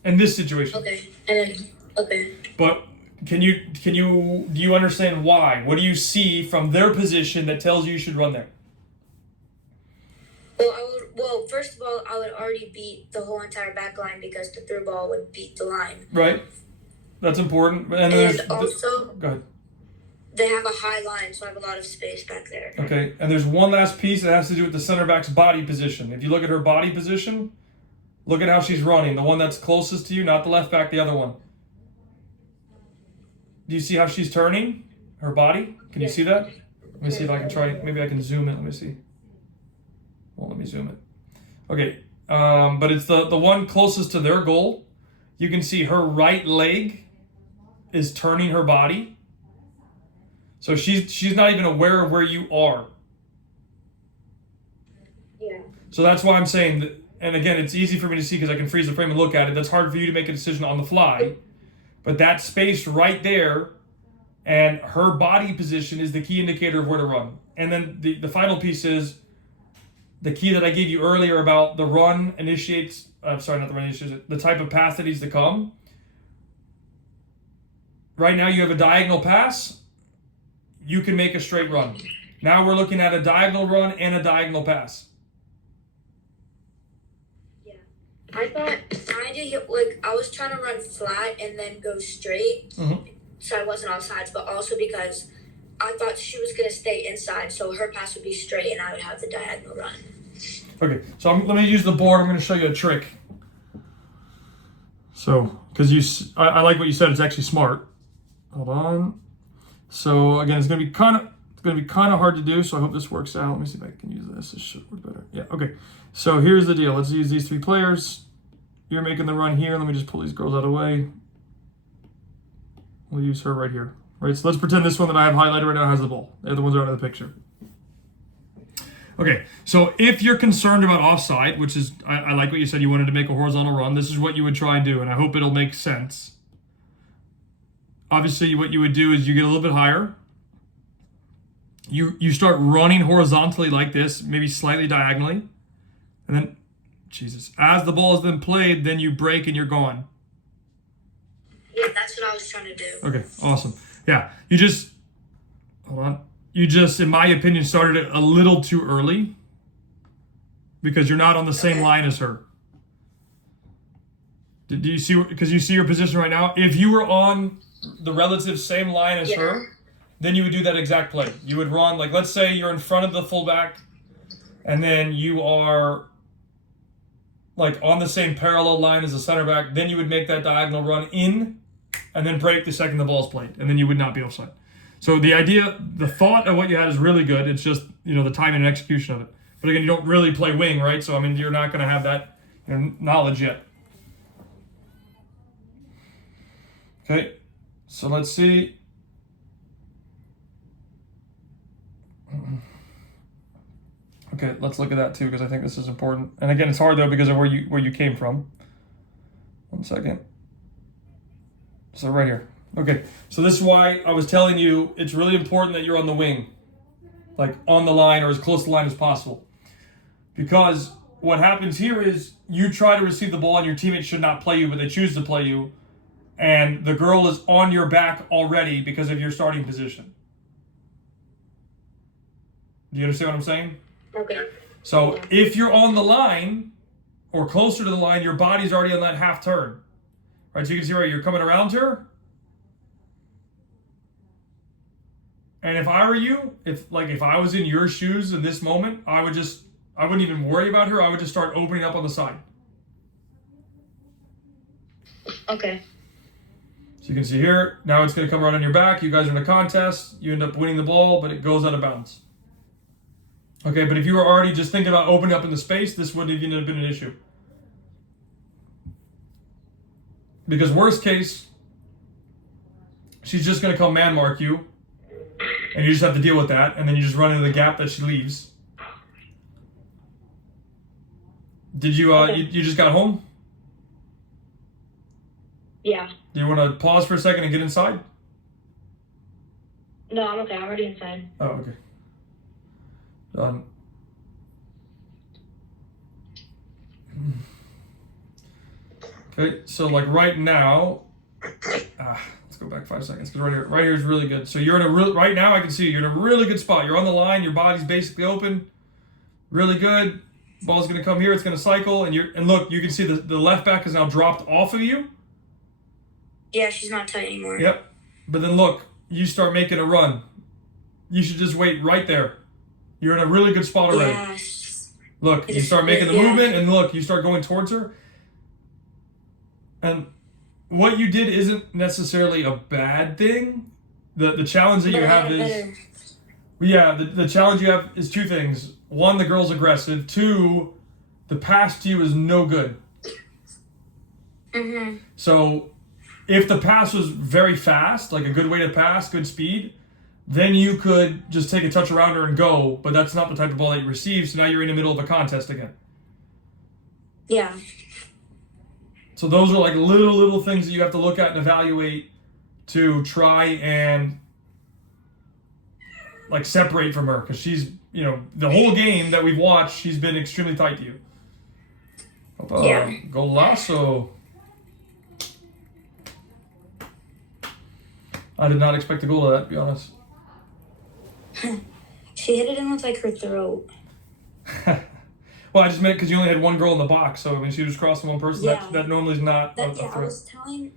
in this situation. Okay. And then, okay. But do you understand why? What do you see from their position that tells you should run there? Well, first of all, I would already beat the whole entire back line because the through ball would beat the line. Right. That's important. And also, go ahead. They have a high line, so I have a lot of space back there. Okay, and there's one last piece that has to do with the center back's body position. If you look at her body position, look at how she's running. The one that's closest to you, not the left back, the other one. Do you see how she's turning her body? Can you see that? Let me see if I can try. Maybe I can zoom it. Let me see. Well, let me zoom it. Okay, but it's the one closest to their goal. You can see her right leg is turning her body. So she's not even aware of where you are. Yeah. So that's why I'm saying that, and again, it's easy for me to see because I can freeze the frame and look at it. That's hard for you to make a decision on the fly. But that space right there and her body position is the key indicator of where to run. And then the final piece is the key that I gave you earlier about the run initiates, the type of pass that needs to come. Right now you have a diagonal pass. You can make a straight run. Now we're looking at a diagonal run and a diagonal pass. Yeah. I thought I was trying to run flat and then go straight, so I wasn't off sides, but also because I thought she was going to stay inside, so her pass would be straight and I would have the diagonal run. Okay, so let me use the board. I'm going to show you a trick. So, because I like what you said. It's actually smart. Hold on. So again, it's going to be kind of hard to do. So I hope this works out. Let me see if I can use this. This should work better. Yeah. Okay. So here's the deal. Let's use these 3 players. You're making the run here. Let me just pull these girls out of the way. We'll use her right here. Right. So let's pretend this one that I have highlighted right now has the ball. The other ones are out of the picture. Okay. So if you're concerned about offside, which is I like what you said. You wanted to make a horizontal run. This is what you would try and do, and I hope it'll make sense. Obviously, what you would do is you get a little bit higher. You start running horizontally like this, maybe slightly diagonally. And then, as the ball is then played, then you break and you're gone. Yeah, that's what I was trying to do. Okay, awesome. Yeah, hold on. You just, in my opinion, started it a little too early because you're not on the same line as her. Do you see, because you see your position right now? If you were on the relative same line as her, then you would do that exact play. You would run, like, let's say you're in front of the fullback and then you are like on the same parallel line as the center back, then you would make that diagonal run in and then break the second the ball's played, and then you would not be offside. So the thought of what you had is really good. It's just, the timing and execution of it. But again, you don't really play wing, right? So, I mean, you're not going to have that knowledge yet. Okay, so let's see. Okay, let's look at that too, because I think this is important. And again, it's hard though because of where you came from. 1 second. So right here. Okay, so this is why I was telling you it's really important that you're on the wing, like on the line or as close to the line as possible. Because what happens here is you try to receive the ball and your teammates should not play you, but they choose to play you. And the girl is on your back already because of your starting position. Do you understand what I'm saying? Okay. So if you're on the line or closer to the line, your body's already on that half turn. Right, so you can see right, you're coming around to her. And if I were you, if I was in your shoes in this moment, I wouldn't even worry about her. I would just start opening up on the side. Okay. So you can see here, now it's going to come right on your back. You guys are in a contest. You end up winning the ball, but it goes out of bounds. Okay, but if you were already just thinking about opening up in the space, this wouldn't even have been an issue. Because worst case, she's just going to come man mark you, and you just have to deal with that, and then you just run into the gap that she leaves. Did you, you just got home? Yeah. Do you want to pause for a second and get inside? No, I'm okay. I'm already inside. Oh, okay. Done. Okay, so like right now, let's go back 5 seconds because right here is really good. So you're in right now I can see you're in a really good spot. You're on the line. Your body's basically open. Really good. Ball's gonna come here. It's gonna cycle, and look, you can see the left back is now dropped off of you. Yeah, she's not tight anymore. Yep. But then look, you start making a run. You should just wait right there. You're in a really good spot already. Yes. Look, you start making the movement, and look, you start going towards her. And what you did isn't necessarily a bad thing. The challenge that you have is... Yeah, the challenge you have is two things. One, the girl's aggressive. Two, the pass to you is no good. Mm-hmm. So if the pass was very fast, like a good way to pass, good speed, then you could just take a touch around her and go, but that's not the type of ball that you receive, so now you're in the middle of a contest again. Yeah. So those are like little things that you have to look at and evaluate to try and like separate from her, because she's, the whole game that we've watched, she's been extremely tight to you. Yeah. Golasso. I did not expect a goal of that, to be honest. She hit it in with like her throat. Well, I just meant because you only had one girl in the box, so I mean, she was crossing one person. Yeah. That normally is not. I was telling,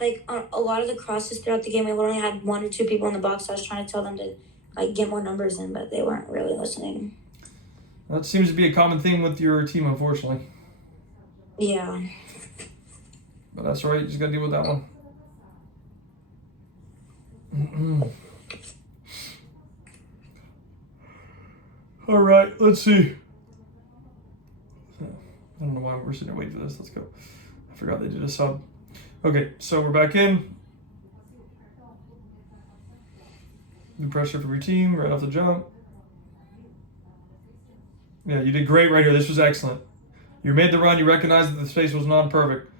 like, on a lot of the crosses throughout the game, we only had 1 or 2 people in the box. So I was trying to tell them to like get more numbers in, but they weren't really listening. That seems to be a common thing with your team, unfortunately. Yeah. But that's all right. You just gotta deal with that one. Mm-mm. All right, let's see. I don't know why we're sitting there waiting for this. Let's go. I forgot they did a sub. Okay, so we're back in. New pressure from your team right off the jump. Yeah, you did great right here. This was excellent. You made the run. You recognized that the space was non-perfect.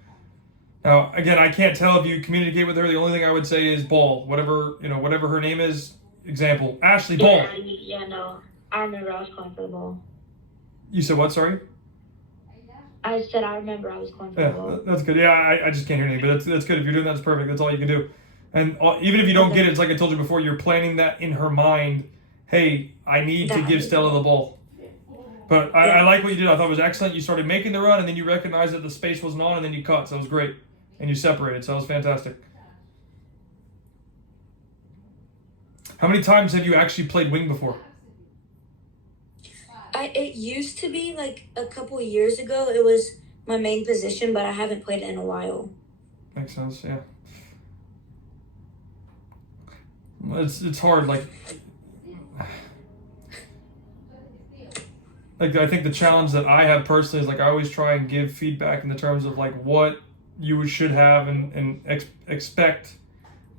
Now, again, I can't tell if you communicate with her. The only thing I would say is ball. Whatever her name is. Example, Ashley, ball. Yeah, no. I remember I was calling for the ball. You said what? Sorry? I said I remember I was calling for the ball. That's good. Yeah, I just can't hear anything, but that's good. If you're doing that, it's perfect. That's all you can do. And even if you don't get it, it's like I told you before, you're planning that in her mind. Hey, I need to give Stella the ball. But I like what you did. I thought it was excellent. You started making the run, and then you recognized that the space wasn't on, and then you cut. So that was great. And you separated. So that was fantastic. How many times have you actually played wing before? It used to be like a couple years ago. It was my main position, but I haven't played it in a while. Makes sense, yeah. It's hard, like I think the challenge that I have personally is like I always try and give feedback in the terms of like what you should have and expect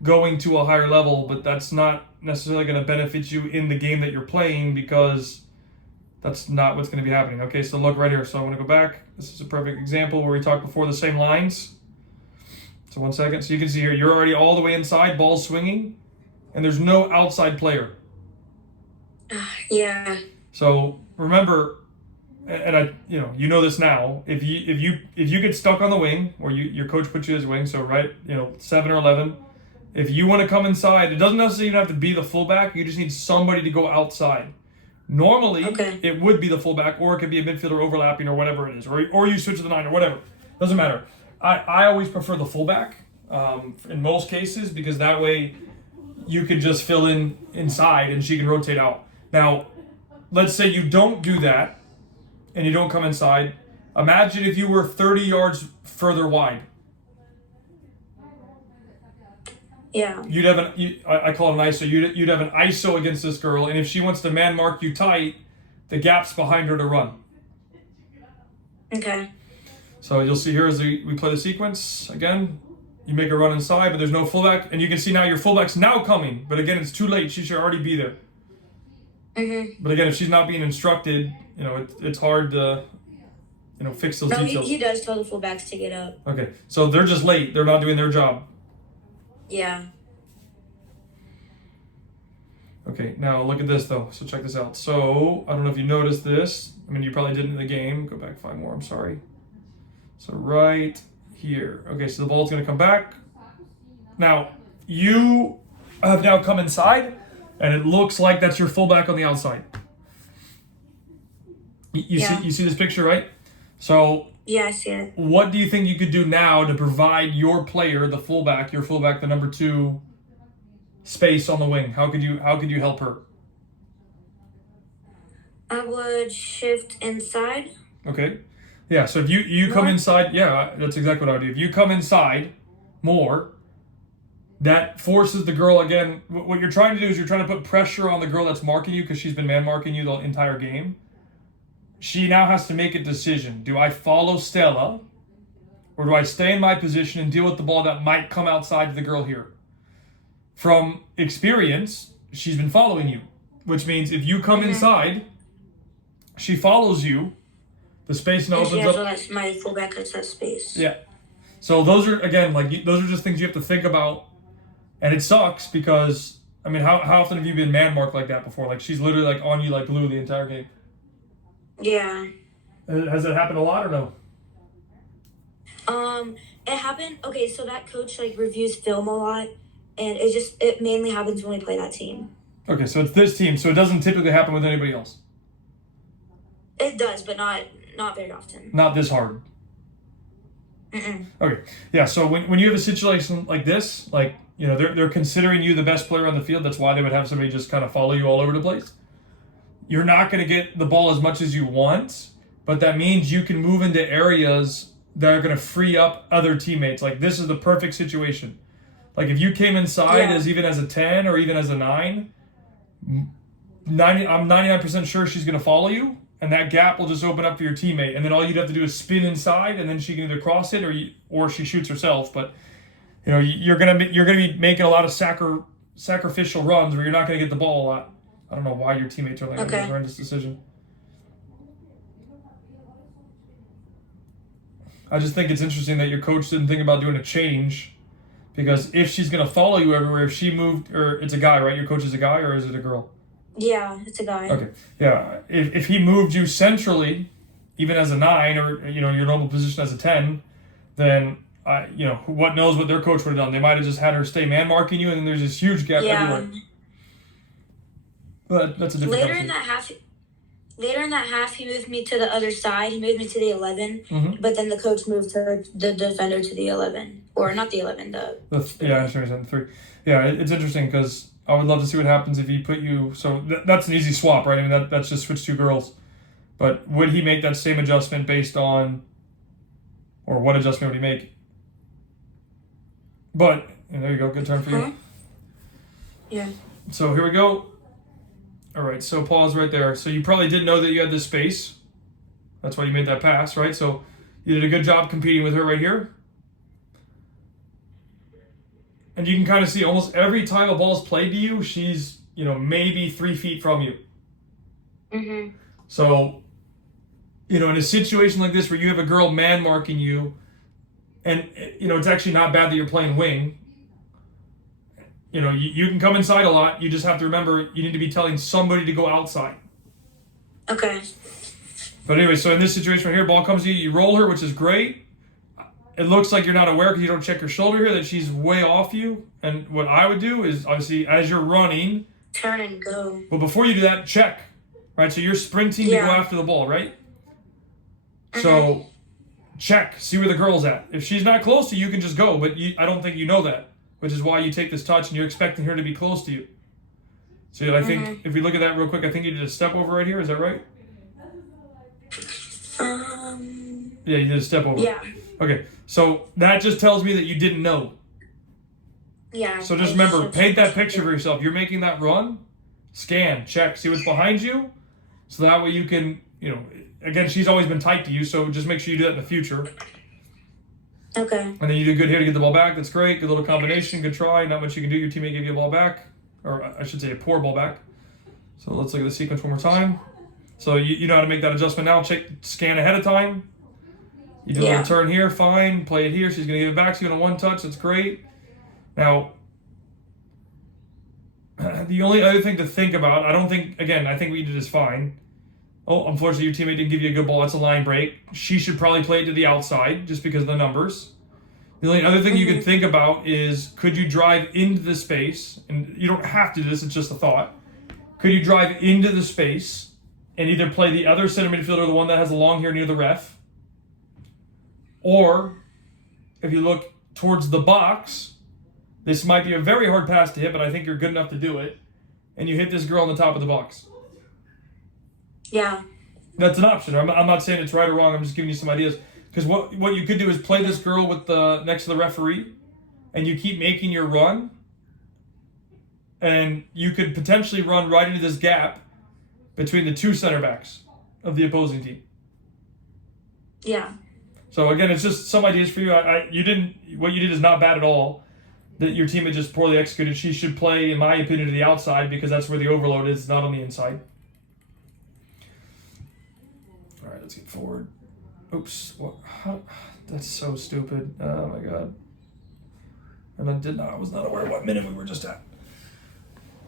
going to a higher level, but that's not necessarily going to benefit you in the game that you're playing because that's not what's going to be happening. Okay, so look right here. So I want to go back. This is a perfect example where we talked before the same lines. So 1 second. So you can see here, you're already all the way inside, ball's swinging, and there's no outside player. Yeah. So remember, and I, you know this now. If you get stuck on the wing, or your coach puts you as wing, so right, 7 or 11. If you want to come inside, it doesn't necessarily even have to be the fullback. You just need somebody to go outside. Normally, it would be the fullback, or it could be a midfielder overlapping, or whatever it is, or you switch to the 9 or whatever. Doesn't matter. I always prefer the fullback in most cases, because that way you could just fill in inside and she can rotate out. Now, let's say you don't do that and you don't come inside. Imagine if you were 30 yards further wide. Yeah. You'd have I call it an ISO. You'd have an ISO against this girl, and if she wants to man mark you tight, the gap's behind her to run. Okay. So you'll see here as we play the sequence again. You make a run inside, but there's no fullback, and you can see now your fullback's now coming. But again, it's too late. She should already be there. But again, if she's not being instructed, it's hard to, fix those details. He does tell the fullbacks to get up. Okay, so they're just late. They're not doing their job. Yeah. Okay, now look at this though. So check this out. So I don't know if you noticed this. I mean, you probably didn't in the game. Go back 5 more. I'm sorry. So right here. Okay, so the ball's going to come back. Now, you have now come inside, and it looks like that's your fullback on the outside. You see this picture, right? So yeah, I see it. What do you think you could do now to provide your player, the fullback, the number 2, space on the wing? How could you help her? I would shift inside. Okay. Yeah, so if you come inside, yeah, that's exactly what I would do. If you come inside more, that forces the girl again. What you're trying to do is you're trying to put pressure on the girl that's marking you, because she's been man marking you the entire game. She now has to make a decision. Do I follow Stella, or do I stay in my position and deal with the ball that might come outside to the girl here? From experience, she's been following you, which means if you come inside, she follows you. The space now opens up. My fullback has that space. Yeah. So those are, again, those are just things you have to think about. And it sucks because, I mean, how often have you been man marked like that before? Like, she's literally on you like glue the entire game. Yeah. Has it happened a lot or no? It happened. Okay, so that coach reviews film a lot, and it mainly happens when we play that team. Okay, so it's this team, so it doesn't typically happen with anybody else. It does, but not very often. Not this hard. Okay, yeah. So when you have a situation like this, they're considering you the best player on the field. That's why they would have somebody just kind of follow you all over the place. You're not going to get the ball as much as you want, but that means you can move into areas that are going to free up other teammates. Like, this is the perfect situation. Like, if you came inside as a 10 or even as a 9, I'm 99% sure she's going to follow you, and that gap will just open up for your teammate. And then all you'd have to do is spin inside, and then she can either cross it or she shoots herself. But you're gonna be making a lot of sacrificial runs where you're not gonna get the ball a lot. I don't know why your teammates are making a horrendous decision. I just think it's interesting that your coach didn't think about doing a change, because if she's gonna follow you everywhere, if she moved, or it's a guy, right? Your coach is a guy, or is it a girl? Yeah, it's a guy. Okay, yeah. If he moved you centrally, even as a 9, or your normal position as a 10, then what knows what their coach would have done? They might have just had her stay man marking you, and then there's this huge gap everywhere. But that's a different Later in that half, he moved me to the other side. He moved me to the 11, but then the coach moved the defender to the 11, or not the 11. I understand, 3. Yeah, it's interesting because I would love to see what happens if he put you. So that's an easy swap, right? I mean, that's just switch 2 girls. But would he make that same adjustment based on, or what adjustment would he make? But there you go, good turn for you. Yeah. So here we go. All right, so pause right there. So you probably didn't know that you had this space. That's why you made that pass, right? So you did a good job competing with her right here. And you can kind of see almost every time a ball's played to you, she's, maybe 3 feet from you. So, in a situation like this where you have a girl man marking you, And, it's actually not bad that you're playing wing. You can come inside a lot. You just have to remember you need to be telling somebody to go outside. Okay. But anyway, so in this situation right here, ball comes to you, you roll her, which is great. It looks like you're not aware because you don't check your shoulder here that she's way off you. And what I would do is, obviously, as you're running, turn and go. But before you do that, check. Right? So you're sprinting to go after the ball, right? So check. See where the girl's at. If she's not close to you, you can just go. But I don't think you know that, which is why you take this touch and you're expecting her to be close to you. So I think if we look at that real quick, I think you did a step over right here. Is that right? Yeah, you did a step over. Yeah. Okay. So that just tells me that you didn't know. Yeah. So just remember, paint that picture for yourself. You're making that run, scan, check, see what's behind you. So that way you can, again, she's always been tight to you, so just make sure you do that in the future. Okay. And then you did good here to get the ball back. That's great. Good little combination. Good try. Not much you can do. Your teammate gave you a ball back. Or I should say a poor ball back. So let's look at the sequence one more time. So you know how to make that adjustment now. Scan ahead of time. You do a little turn here. Fine. Play it here. She's going to give it back to you in a one touch. That's great. Now, the only other thing to think about, I think what you did is fine. Oh, unfortunately, your teammate didn't give you a good ball. It's a line break. She should probably play it to the outside just because of the numbers. The only other thing you could think about is, could you drive into the space? And you don't have to do this, it's just a thought. Could you drive into the space and either play the other center midfielder, the one that has the long hair near the ref? Or, if you look towards the box, this might be a very hard pass to hit, but I think you're good enough to do it. And you hit this girl on the top of the box. Yeah. That's an option. I'm not saying it's right or wrong. I'm just giving you some ideas. Because what you could do is play this girl with next to the referee, and you keep making your run, and you could potentially run right into this gap between the two center backs of the opposing team. Yeah. So again, it's just some ideas for you. What you did is not bad at all. That your team had just poorly executed. She should play, in my opinion, to the outside because that's where the overload is, not on the inside. All right, let's get forward. Oops. That's so stupid. Oh my god. And I was not aware what minute we were just at.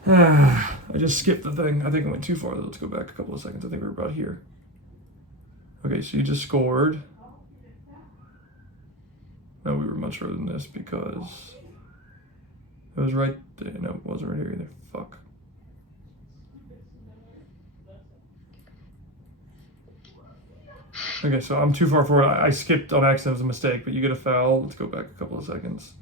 I just skipped the thing. I think I went too far. Let's go back a couple of seconds. I think we were about here. Okay, so you just scored. No, we were much further than this because it was right there. No, it wasn't right here either. Fuck. Okay, so I'm too far forward. I skipped on accident. It was a mistake, but you get a foul. Let's go back a couple of seconds.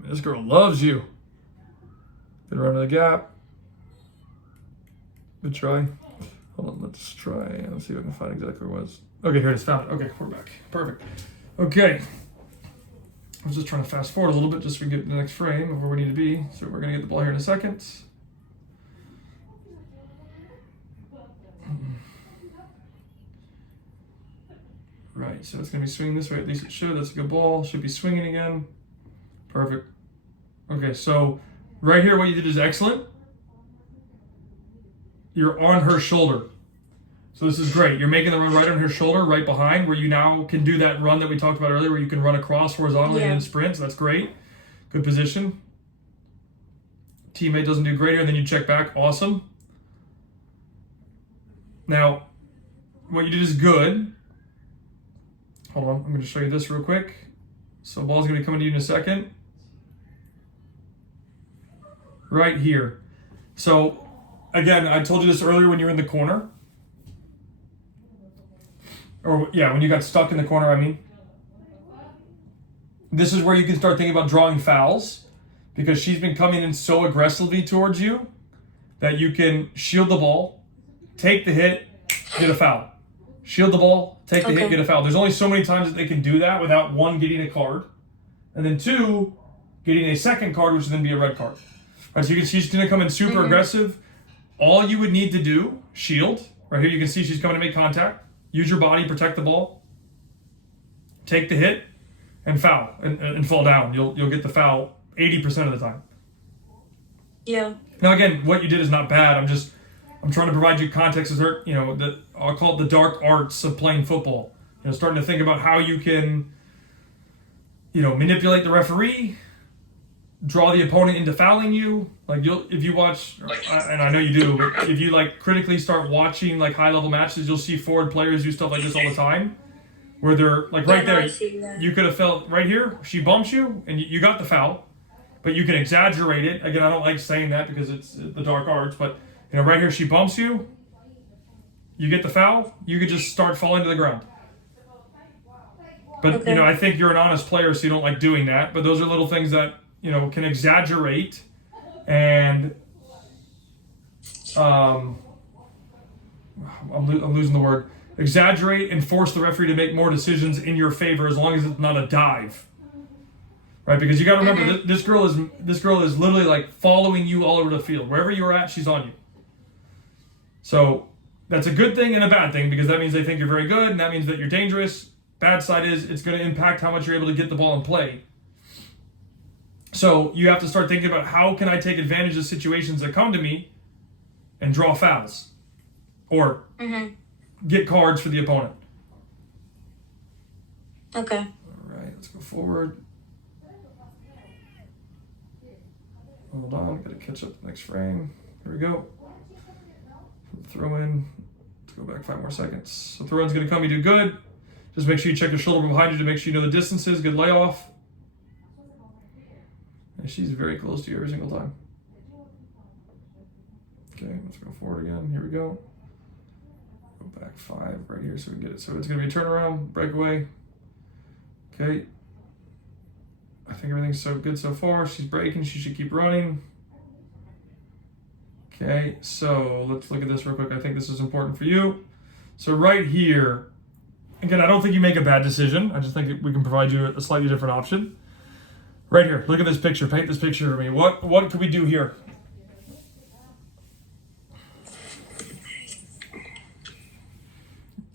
This girl loves you. Good run to the gap. Good try. Hold on, let's try. Let's see if I can find exactly where it was. Okay, here it is. Found it. Okay, we're back. Perfect. Okay. I was just trying to fast forward a little bit just so we can get to the next frame of where we need to be. So we're going to get the ball here in a second. Right, so it's going to be swinging this way. At least it should. That's a good ball. Should be swinging again. Perfect. Okay, so right here what you did is excellent. You're on her shoulder. So this is great. You're making the run right on her shoulder, right behind, where you now can do that run that we talked about earlier, where you can run across horizontally and then sprint. So that's great. Good position. Teammate doesn't do great here, and then you check back. Awesome. Now, what you did is good. Hold on. I'm going to show you this real quick. So ball's going to be coming to you in a second. Right here. So, again, I told you this earlier when you were in the corner. Or, yeah, when you got stuck in the corner, I mean. This is where you can start thinking about drawing fouls, because she's been coming in so aggressively towards you that you can shield the ball, take the hit, get a foul. Shield the ball, take the hit, get a foul. There's only so many times that they can do that without, one, getting a card, and then two, getting a second card, which would then be a red card. Right, so you can see she's going to come in super aggressive. All you would need to do, shield. Right here you can see she's coming to make contact. Use your body, protect the ball. Take the hit, and foul, and fall down. You'll get the foul 80% of the time. Yeah. Now, again, what you did is not bad. I'm trying to provide you context as I'll call it the dark arts of playing football. Starting to think about how you can, manipulate the referee, draw the opponent into fouling you. Like if you watch, and I know you do, but if you critically start watching high level matches, you'll see forward players do stuff like this all the time, where they're right there. You could have felt right here. She bumps you, and you got the foul, but you can exaggerate it. Again, I don't like saying that because it's the dark arts, but right here she bumps you. You get the foul. You could just start falling to the ground. But okay. I think you're an honest player, so you don't like doing that. But those are little things that can exaggerate and I'm losing the word. Exaggerate and force the referee to make more decisions in your favor, as long as it's not a dive, right? Because you got to remember, this girl is literally following you all over the field. Wherever you're at, she's on you. So that's a good thing and a bad thing, because that means they think you're very good, and that means that you're dangerous. Bad side is it's going to impact how much you're able to get the ball and play. So you have to start thinking about, how can I take advantage of situations that come to me and draw fouls or get cards for the opponent. Okay. All right, let's go forward. Hold on, got to catch up the next frame. Here we go. Throw in. Let's go back 5 more seconds. So throw in's going to come. You do good. Just make sure you check your shoulder behind you to make sure you know the distances. Good layoff. And she's very close to you every single time. Okay, let's go forward again. Here we go. Go back 5 right here so we can get it. So it's going to be a turnaround, breakaway. Okay. I think everything's so good so far. She's breaking. She should keep running. Okay, so let's look at this real quick. I think this is important for you. So right here, again, I don't think you make a bad decision. I just think we can provide you a slightly different option. Right here, look at this picture. Paint this picture for me. What could we do here?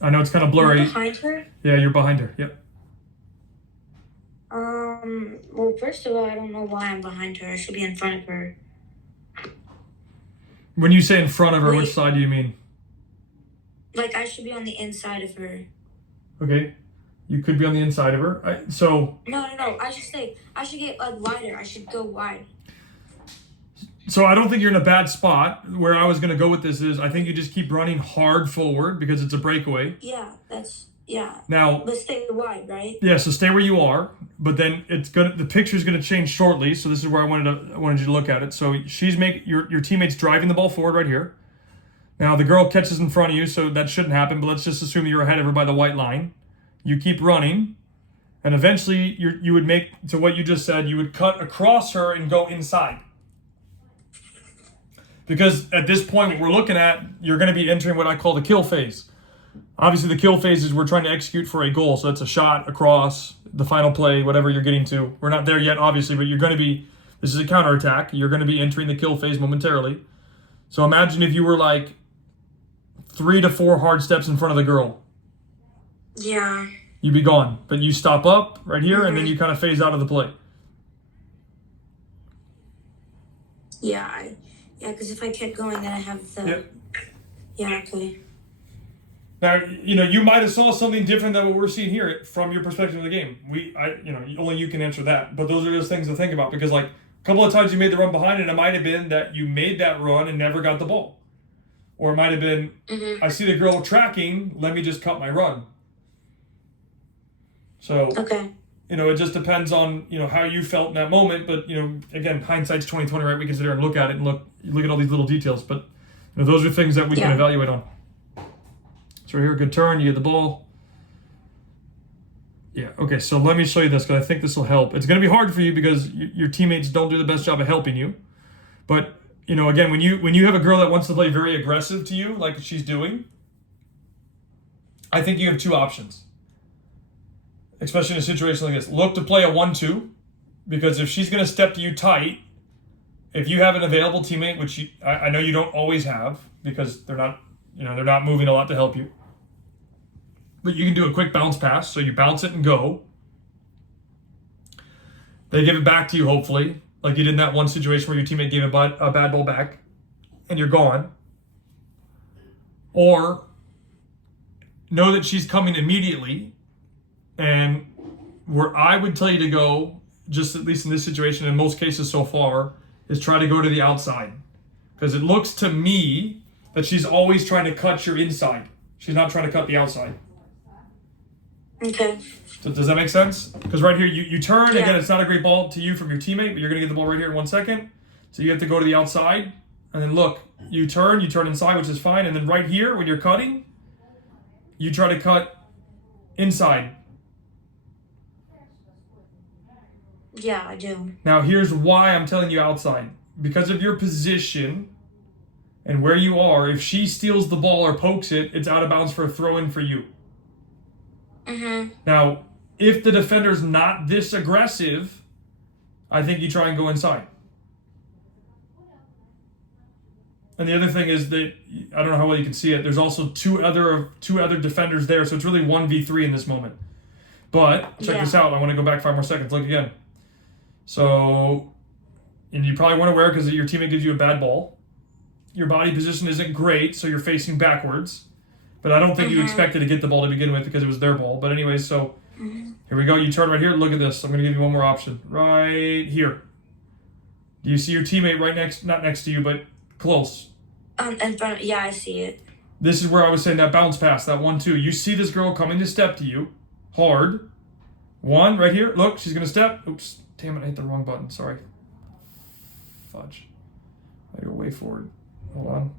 I know it's kind of blurry. You're behind her? Yeah, you're behind her. Yep. Well, first of all, I don't know why I'm behind her. I should be in front of her. When you say in front of her, which side do you mean? I should be on the inside of her. Okay. You could be on the inside of her. No. I should get wider. I should go wide. So I don't think you're in a bad spot. Where I was going to go with this is, I think you just keep running hard forward because it's a breakaway. Yeah. Now, but stay wide, right? Yeah, so stay where you are, but then the picture's gonna change shortly. So this is where I wanted you to look at it. So your teammate's driving the ball forward right here. Now the girl catches in front of you, so that shouldn't happen. But let's just assume you're ahead of her by the white line. You keep running, and eventually you would make to what you just said. You would cut across her and go inside. Because at this point, what we're looking at, you're going to be entering what I call the kill phase. Obviously, the kill phase is we're trying to execute for a goal. So that's a shot across, the final play, whatever you're getting to. We're not there yet, obviously, but this is a counterattack. You're going to be entering the kill phase momentarily. So imagine if you were 3 to 4 hard steps in front of the girl. Yeah. You'd be gone. But you stop up right here, and then you kind of phase out of the play. Yeah, because if I kept going, then I have the... Yep. Yeah, okay. Now, you might have saw something different than what we're seeing here from your perspective of the game. Only you can answer that. But those are just things to think about, because a couple of times you made the run behind, and it might have been that you made that run and never got the ball. Or it might have been, I see the girl tracking, let me just cut my run. So, okay. It just depends on, how you felt in that moment. But, again, hindsight's 20/20, right? We can sit there and look at it and look at all these little details. But those are things that we can evaluate on. So here, good turn, you get the ball. Yeah, okay, so let me show you this, because I think this will help. It's going to be hard for you because your teammates don't do the best job of helping you. But, again, when you have a girl that wants to play very aggressive to you, like she's doing, I think you have 2 options. Especially in a situation like this. Look to play a 1-2, because if she's going to step to you tight, if you have an available teammate, which I know you don't always have, because they're not moving a lot to help you. But you can do a quick bounce pass. So you bounce it and go. They give it back to you, hopefully. like you did in that one situation where your teammate gave a bad ball back and you're gone. Or know that she's coming immediately, and where I would tell you to go, just at least in this situation, in most cases so far, is try to go to the outside. Because it looks to me that she's always trying to cut your inside. She's not trying to cut the outside. Okay. So does that make sense? Because right here, you turn, again, it's not a great ball to you from your teammate, but you're going to get the ball right here in 1 second. So you have to go to the outside, and then look, you turn inside, which is fine, and then right here, when you're cutting, you try to cut inside. Yeah, I do. Now, here's why I'm telling you outside. Because of your position and where you are, if she steals the ball or pokes it, it's out of bounds for a throw-in for you. Mm-hmm. Now, if the defender's not this aggressive, I think you try and go inside. And the other thing is that, I don't know how well you can see it, there's also two other defenders there, so it's really 1v3 in this moment. But, check this out, I want to go back 5 more seconds, look again. So, and you probably weren't aware because your teammate gives you a bad ball. Your body position isn't great, so you're facing backwards. But I don't think you expected to get the ball to begin with because it was their ball. But anyway, so here we go. You turn right here. Look at this. I'm going to give you one more option. Right here. Do you see your teammate right next, not next to you, but close? In front of, yeah, I see it. This is where I was saying that bounce pass, that 1-2. You see this girl coming to step to you. Hard. 1, right here. Look, she's going to step. Oops. Damn it, I hit the wrong button. Sorry. Fudge. I go way forward. Hold on.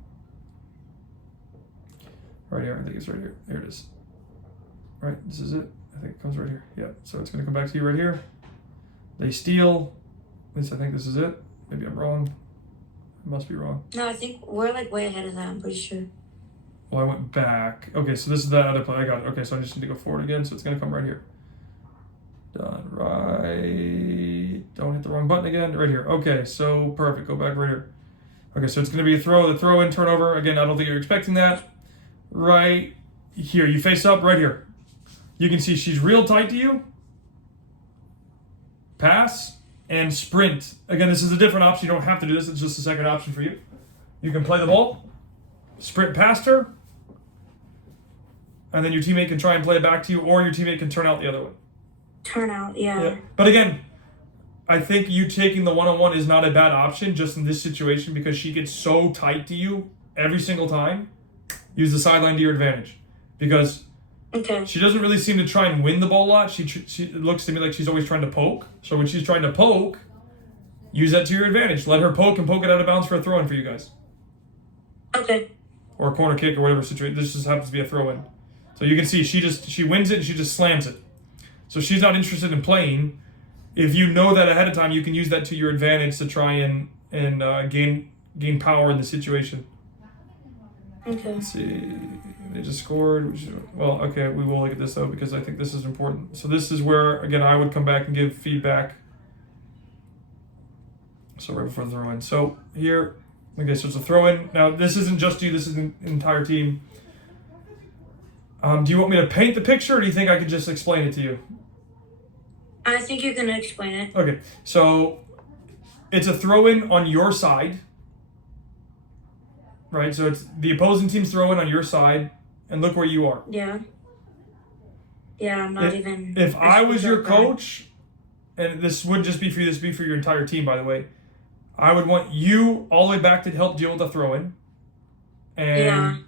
Right here. I think it's right here. There it is. Right. This is it. I think it comes right here. Yeah. So it's going to come back to you right here. They steal. At least I think this is it. Maybe I'm wrong. I must be wrong. No, I think we're like way ahead of that. I'm pretty sure. Well, I went back. Okay, so this is that other play. I got it. Okay, so I just need to go forward again. So it's going to come right here. Done. Right. Don't hit the wrong button again. Right here. Okay, so perfect. Go back right here. Okay, so it's going to be a throw. The throw in, turnover. Again, I don't think you're expecting that. Right here. You face up right here. You can see she's real tight to you. Pass and sprint. Again, this is a different option. You don't have to do this. It's just a second option for you. You can play the ball, sprint past her, and then your teammate can try and play it back to you, or your teammate can turn out the other way. Turn out, yeah. But again, I think you taking the one-on-one is not a bad option just in this situation because she gets so tight to you every single time. Use the sideline to your advantage because she doesn't really seem to try and win the ball a lot. She it looks to me like she's always trying to poke. So when she's trying to poke, use that to your advantage. Let her poke and poke it out of bounds for a throw-in for you guys. Okay. Or a corner kick or whatever situation. This just happens to be a throw-in. So you can see she wins it and she just slams it. So she's not interested in playing. If you know that ahead of time, you can use that to your advantage to try and gain power in the situation. Okay. Let's see. They just scored. Well, okay, we will look at this though because I think this is important. So this is where, again, I would come back and give feedback. So right before the throw-in. So here, okay, so it's a throw-in. Now, this isn't just you. This is an entire team. Do you want me to paint the picture or do you think I could just explain it to you? I think you're going to explain it. Okay, so it's a throw-in on your side. Right, so it's the opposing team's throw-in on your side, and look where you are. Yeah. Yeah, I'm not even... If I was your coach, and this wouldn't just be for you, this would be for your entire team, by the way, I would want you all the way back to help deal with the throw-in. And,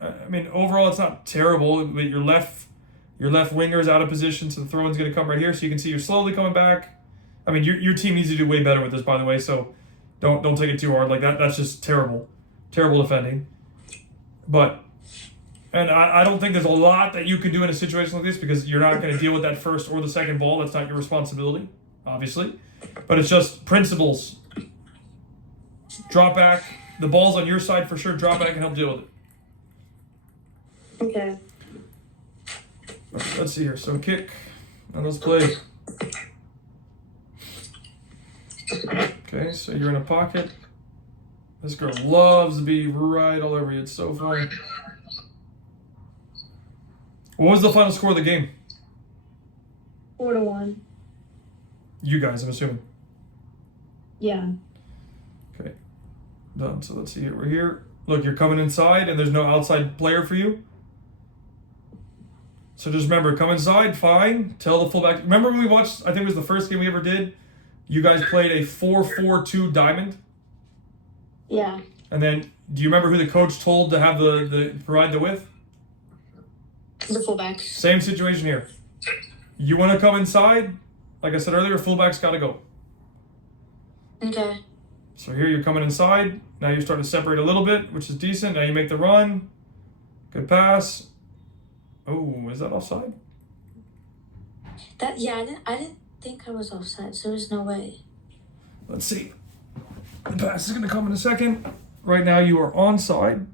I mean, overall, it's not terrible, but your left winger is out of position, so the throw-in's going to come right here, so you can see you're slowly coming back. I mean, your team needs to do way better with this, by the way, so don't take it too hard. Like, that's just terrible. Terrible defending. But, and I don't think there's a lot that you can do in a situation like this because you're not going to deal with that first or the second ball. That's not your responsibility, obviously. But it's just principles. Drop back. The ball's on your side for sure. Drop back and help deal with it. Okay. Let's see here. So kick. Now let's play. Okay, so you're in a pocket. This girl loves to be right all over you. It's so funny. What was the final score of the game? 4-1. You guys, I'm assuming. Yeah. Okay, done. So let's see here. We're here. Look, you're coming inside, and there's no outside player for you. So just remember, come inside, fine. Tell the fullback. Remember when we watched, I think it was the first game we ever did, you guys played a 4-4-2 diamond? Yeah. And then, do you remember who the coach told to have the provide the width? The fullbacks. Same situation here. You want to come inside? Like I said earlier, fullback's got to go. Okay. So here you're coming inside. Now you're starting to separate a little bit, which is decent. Now you make the run. Good pass. Oh, is that offside? I didn't think I was offside, so there's no way. Let's see. The pass is going to come in a second. Right now you are onside.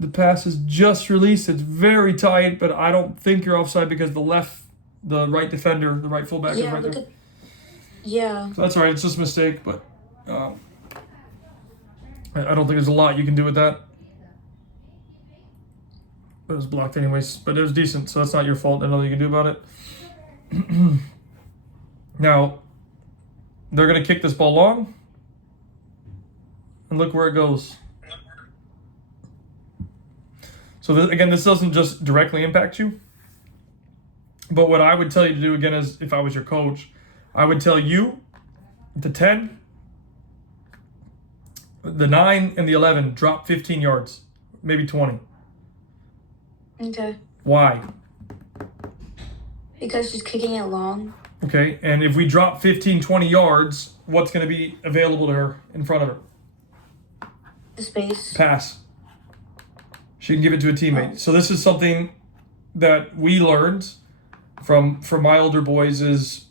The pass is just released. It's very tight, but I don't think you're offside because the right defender, the right fullback is right there. Yeah. So that's all right. It's just a mistake, but I don't think there's a lot you can do with that. It was blocked anyways, but it was decent, so that's not your fault. There's nothing you can do about it. Now, they're going to kick this ball long, and look where it goes. So again, this doesn't just directly impact you, but what I would tell you to do again is, if I was your coach, I would tell you the 10, the 9, and the 11 drop 15 yards, maybe 20. Okay. Why? Because she's kicking it long. Okay, and if we drop 15, 20 yards, what's going to be available to her in front of her? The space. Pass. She can give it to a teammate. So this is something that we learned from my older boys is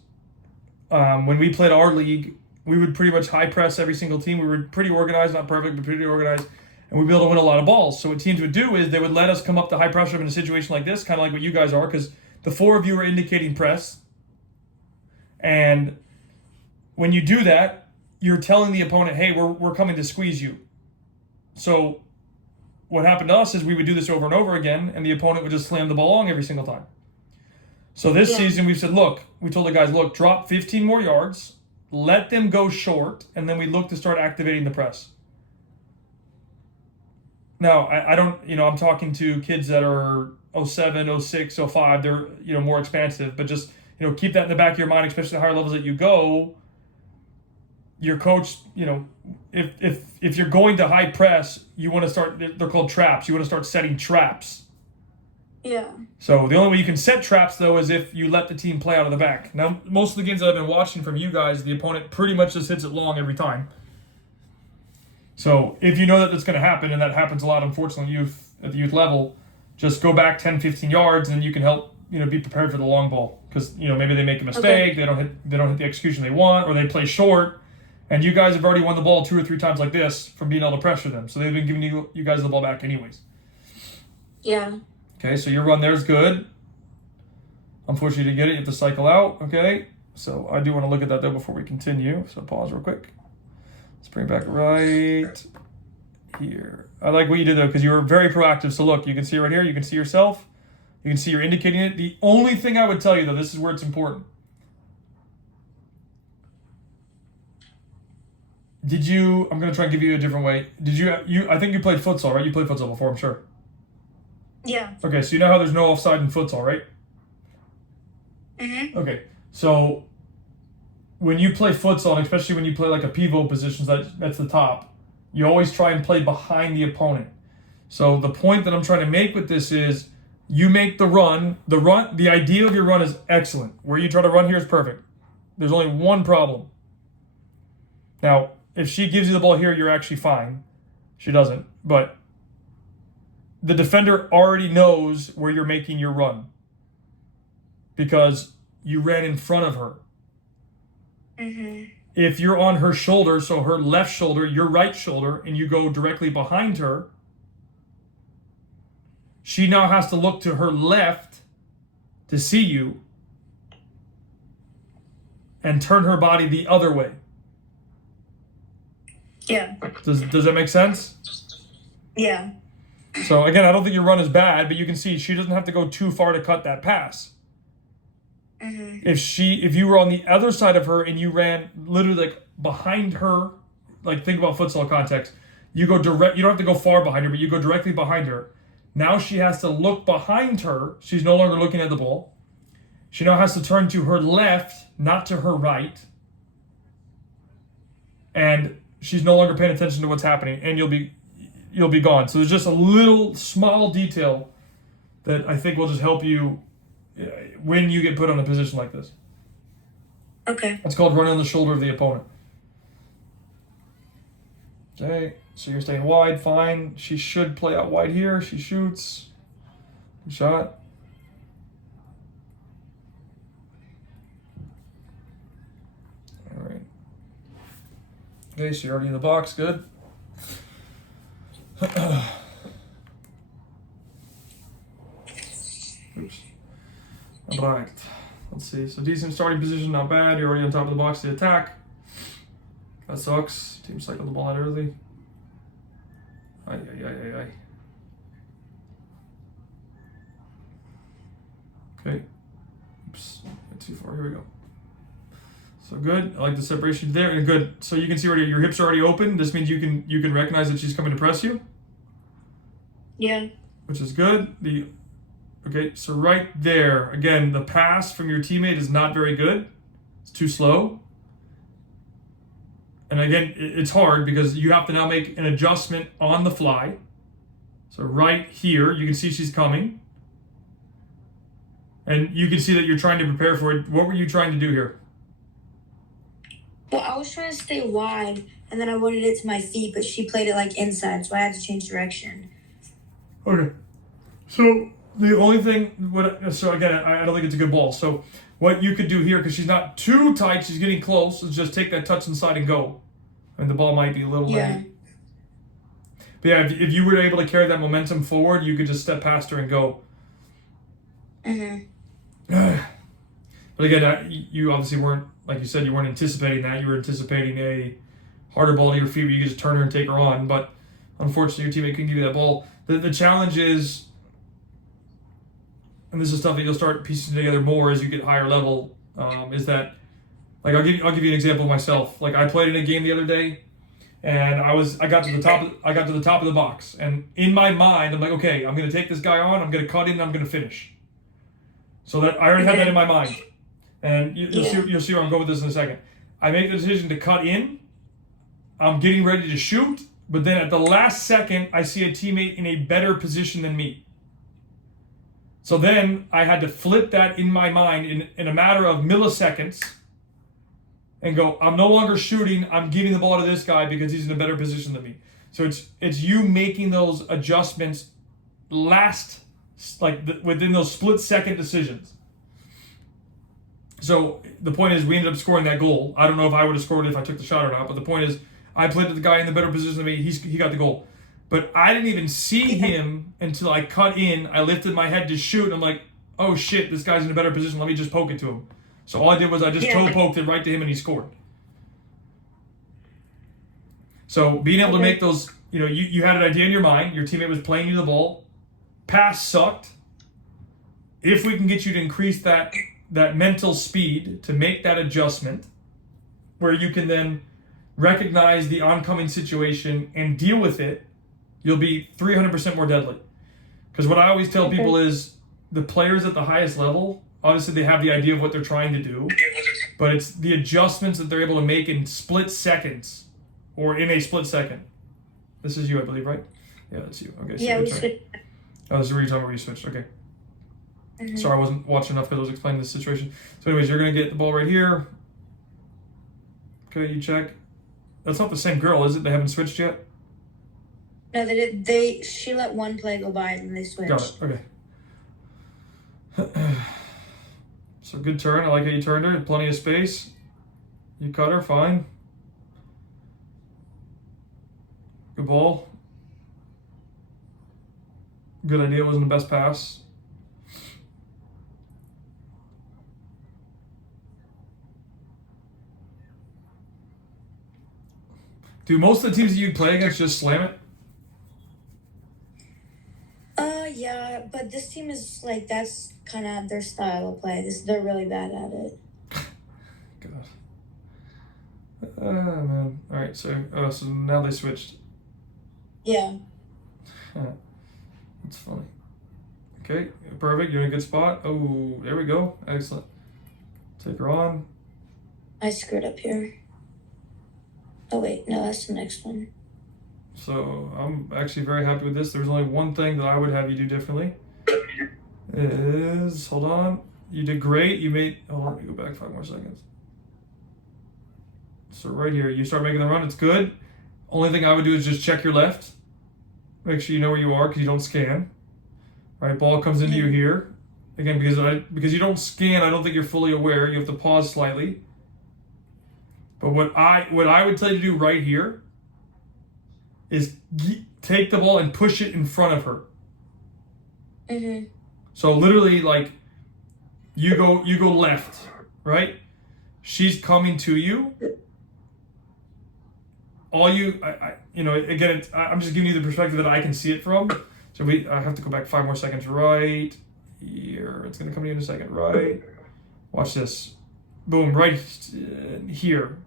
when we played our league, we would pretty much high press every single team. We were pretty organized, not perfect, but pretty organized. And we'd be able to win a lot of balls. So what teams would do is they would let us come up to high pressure in a situation like this, kind of like what you guys are, because the 4 of you are indicating press. And when you do that, you're telling the opponent, hey, we're coming to squeeze you. So what happened to us is we would do this over and over again, and the opponent would just slam the ball long every single time. So this season we said, we told the guys, drop 15 more yards, let them go short, and then we look to start activating the press. Now, I don't, I'm talking to kids that are 07, 06, 05. They're, more expansive, but just, keep that in the back of your mind, especially the higher levels that you go. Your coach, if you're going to high press, you want to start, they're called traps. You want to start setting traps. Yeah. So the only way you can set traps, though, is if you let the team play out of the back. Now, most of the games that I've been watching from you guys, the opponent pretty much just hits it long every time. So if you know that that's going to happen, and that happens a lot, unfortunately, at the youth level, just go back 10, 15 yards, and you can help, be prepared for the long ball. Because, maybe they make a mistake, they don't hit the execution they want, or they play short, and you guys have already won the ball 2 or 3 times like this from being able to pressure them. So they've been giving you guys the ball back anyways. Yeah. Okay, so your run there is good. Unfortunately, you didn't get it. You have to cycle out, okay? So I do want to look at that, though, before we continue. So pause real quick. Let's bring it back right here. I like what you did, though, because you were very proactive. So look, you can see right here. You can see yourself. You can see you're indicating it. The only thing I would tell you, though, this is where it's important. I'm going to try and give you a different way. I think you played futsal, right? You played futsal before, I'm sure. Yeah. Okay, so you know how there's no offside in futsal, right? Mm-hmm. Okay, so when you play futsal, and especially when you play like a pivot position that's the top, you always try and play behind the opponent. So the point that I'm trying to make with this is you make the run. The idea of your run is excellent. Where you try to run here is perfect. There's only one problem. Now, if she gives you the ball here, you're actually fine. She doesn't, but the defender already knows where you're making your run because you ran in front of her. Mm-hmm. If you're on her shoulder, so her left shoulder, your right shoulder, and you go directly behind her, she now has to look to her left to see you and turn her body the other way. Yeah. Does that make sense? Yeah. So again, I don't think your run is bad, but you can see she doesn't have to go too far to cut that pass. If you were on the other side of her and you ran literally like behind her, like think about futsal context, you go direct. You don't have to go far behind her, but you go directly behind her. Now she has to look behind her. She's no longer looking at the ball. She now has to turn to her left, not to her right. And she's no longer paying attention to what's happening, and you'll be gone. So there's just a little small detail that I think will just help you when you get put on a position like this. Okay. It's called running on the shoulder of the opponent. Okay, so you're staying wide, fine. She should play out wide here. She shoots. Good shot. All right. Okay, so you're already in the box. Good. Oops. All right. Let's see. So decent starting position, not bad. You're already on top of the box to attack. That sucks. Team cycled the ball out early. Ay. Okay. Oops. Went too far. Here we go. So good. I like the separation there. And good. So you can see already your hips are already open. This means you can recognize that she's coming to press you. Yeah. Which is good. Okay, so right there, again, the pass from your teammate is not very good. It's too slow. And again, it's hard because you have to now make an adjustment on the fly. So right here, you can see she's coming. And you can see that you're trying to prepare for it. What were you trying to do here? Well, I was trying to stay wide, and then I wanted it to my feet, but she played it like inside, so I had to change direction. Okay. So the only thing, so again, I don't think it's a good ball. So what you could do here, because she's not too tight, she's getting close, is just take that touch inside and go. And the ball might be a little late. But yeah, if you were able to carry that momentum forward, you could just step past her and go. But again, you obviously weren't, like you said, you weren't anticipating that. You were anticipating a harder ball to your feet where you could just turn her and take her on. But unfortunately, your teammate couldn't give you that ball. The challenge is, and this is stuff that you'll start piecing together more as you get higher level, is that, like, I'll give you an example of myself. Like, I played in a game the other day, and I got to the top of the box, and in my mind, I'm like, okay, I'm gonna take this guy on, I'm gonna cut in, and I'm gonna finish. So that I already had that in my mind, and you'll see where I'm going with this in a second. I make the decision to cut in. I'm getting ready to shoot, but then at the last second, I see a teammate in a better position than me. So then I had to flip that in my mind in a matter of milliseconds and go, I'm no longer shooting, I'm giving the ball to this guy because he's in a better position than me. So it's you making those adjustments within those split-second decisions. So the point is, we ended up scoring that goal. I don't know if I would have scored it if I took the shot or not, but the point is, I played with the guy in the better position than me, he got the goal. But I didn't even see him until I cut in. I lifted my head to shoot, and I'm like, oh shit, this guy's in a better position, let me just poke it to him. So all I did was I just toe poked it right to him, and he scored. So being able to make those, you had an idea in your mind, your teammate was playing you the ball, pass sucked. If we can get you to increase that mental speed to make that adjustment, where you can then recognize the oncoming situation and deal with it, you'll be 300% more deadly. Because what I always tell people is, the players at the highest level, obviously they have the idea of what they're trying to do, but it's the adjustments that they're able to make in split seconds, or in a split second. This is you, I believe, right? Yeah, that's you. Okay. So we switched. Oh, this is the reason where you switched. Okay. Sorry, I wasn't watching enough because I was explaining this situation. So anyways, you're going to get the ball right here. Okay, you check. That's not the same girl, is it? They haven't switched yet? No, they did. She let one play go by and then they switched. Got it. Okay. So good turn. I like how you turned her. Plenty of space. You cut her. Fine. Good ball. Good idea. Wasn't the best pass. Do most of the teams that you play against just slam it? Yeah, but this team is like that's kind of their style of play. They're really bad at it. God. Man. All right. So now they switched. Yeah. That's funny. Okay, perfect. You're in a good spot. Oh, there we go. Excellent. Take her on. I screwed up here. Oh wait, no, that's the next one. So I'm actually very happy with this. There's only one thing that I would have you do differently. Hold on. You did great. You made, hold on, let me go back 5 more seconds. So right here, you start making the run. It's good. Only thing I would do is just check your left. Make sure you know where you are because you don't scan. All right, ball comes into you here. Again, because you don't scan, I don't think you're fully aware. You have to pause slightly. But what I would tell you to do right here is take the ball and push it in front of her. Mm-hmm. So literally, like, you go left, right? She's coming to you. All you know, again, I'm just giving you the perspective that I can see it from. So I have to go back 5 more seconds. Right here, it's gonna come to you in a second. Right, watch this. Boom, right here.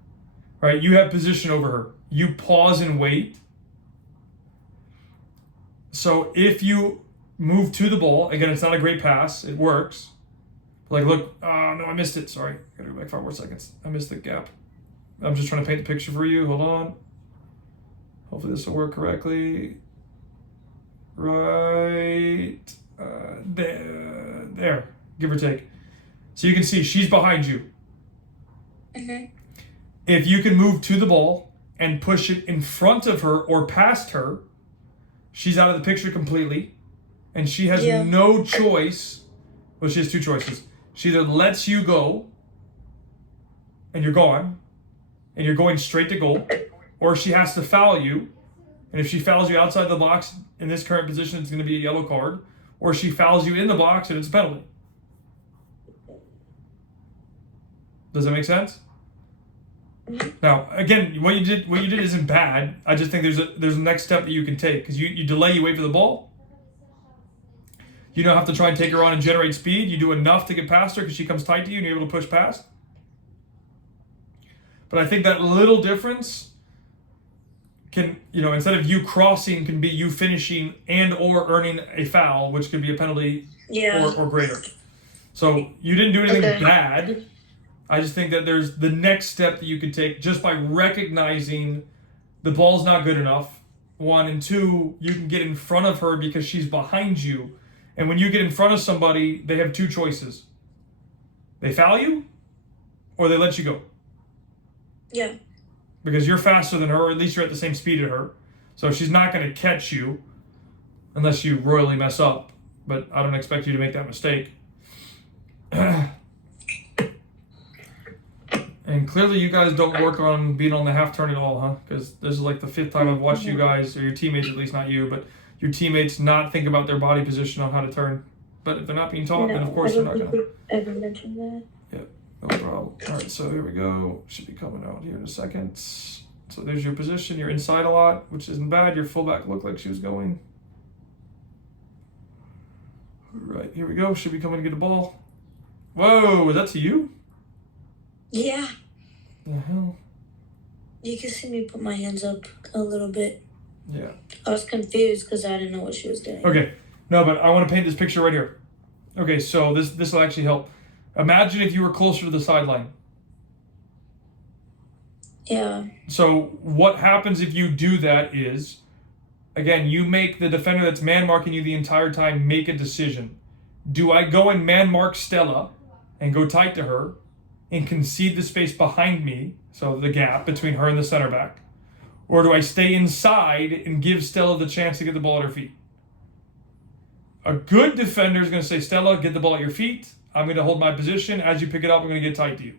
Right, you have position over her. You pause and wait. So if you move to the ball, again, it's not a great pass. It works. Like, look, no, I missed it. Sorry, gotta go back 5 more seconds. I missed the gap. I'm just trying to paint the picture for you. Hold on. Hopefully this will work correctly. Right there, give or take. So you can see she's behind you. Mm-hmm. If you can move to the ball and push it in front of her or past her, she's out of the picture completely, and she has no choice. Well, she has 2 choices. She either lets you go, and you're gone, and you're going straight to goal, or she has to foul you. And if she fouls you outside the box in this current position, it's going to be a yellow card. Or she fouls you in the box and it's a penalty. Does that make sense? Mm-hmm. Now, again, what you did isn't bad. I just think there's a next step that you can take because you delay, you wait for the ball. You don't have to try and take her on and generate speed. You do enough to get past her because she comes tight to you and you're able to push past. But I think that little difference can, instead of you crossing, can be you finishing and or earning a foul, which could be a penalty or greater. So you didn't do anything bad. I just think that there's the next step that you could take just by recognizing the ball's not good enough, 1, and 2, you can get in front of her because she's behind you. And when you get in front of somebody, they have 2 choices. They foul you or they let you go. Yeah. Because you're faster than her, or at least you're at the same speed as her. So she's not going to catch you unless you royally mess up. But I don't expect you to make that mistake. And clearly you guys don't work on being on the half turn at all, huh? Because this is like the 5th time I've watched you guys, or your teammates, at least not you, but your teammates not think about their body position on how to turn. But if they're not being taught, then of course they're not going to. I ever mentioned that. Yep. No problem. All right, so here we go. Should be coming out here in a second. So there's your position. You're inside a lot, which isn't bad. Your fullback looked like she was going. All right, here we go. Should be coming to get a ball. Whoa, is that to you? Yeah. The hell? You can see me put my hands up a little bit. Yeah. I was confused because I didn't know what she was doing. Okay. No, but I want to paint this picture right here. Okay, so this will actually help. Imagine if you were closer to the sideline. Yeah. So what happens if you do that is, again, you make the defender that's man marking you the entire time make a decision. Do I go and man mark Stella and go tight to her and concede the space behind me, so the gap between her and the center back? Or do I stay inside and give Stella the chance to get the ball at her feet? A good defender is going to say, Stella, get the ball at your feet. I'm going to hold my position. As you pick it up, I'm going to get tight to you.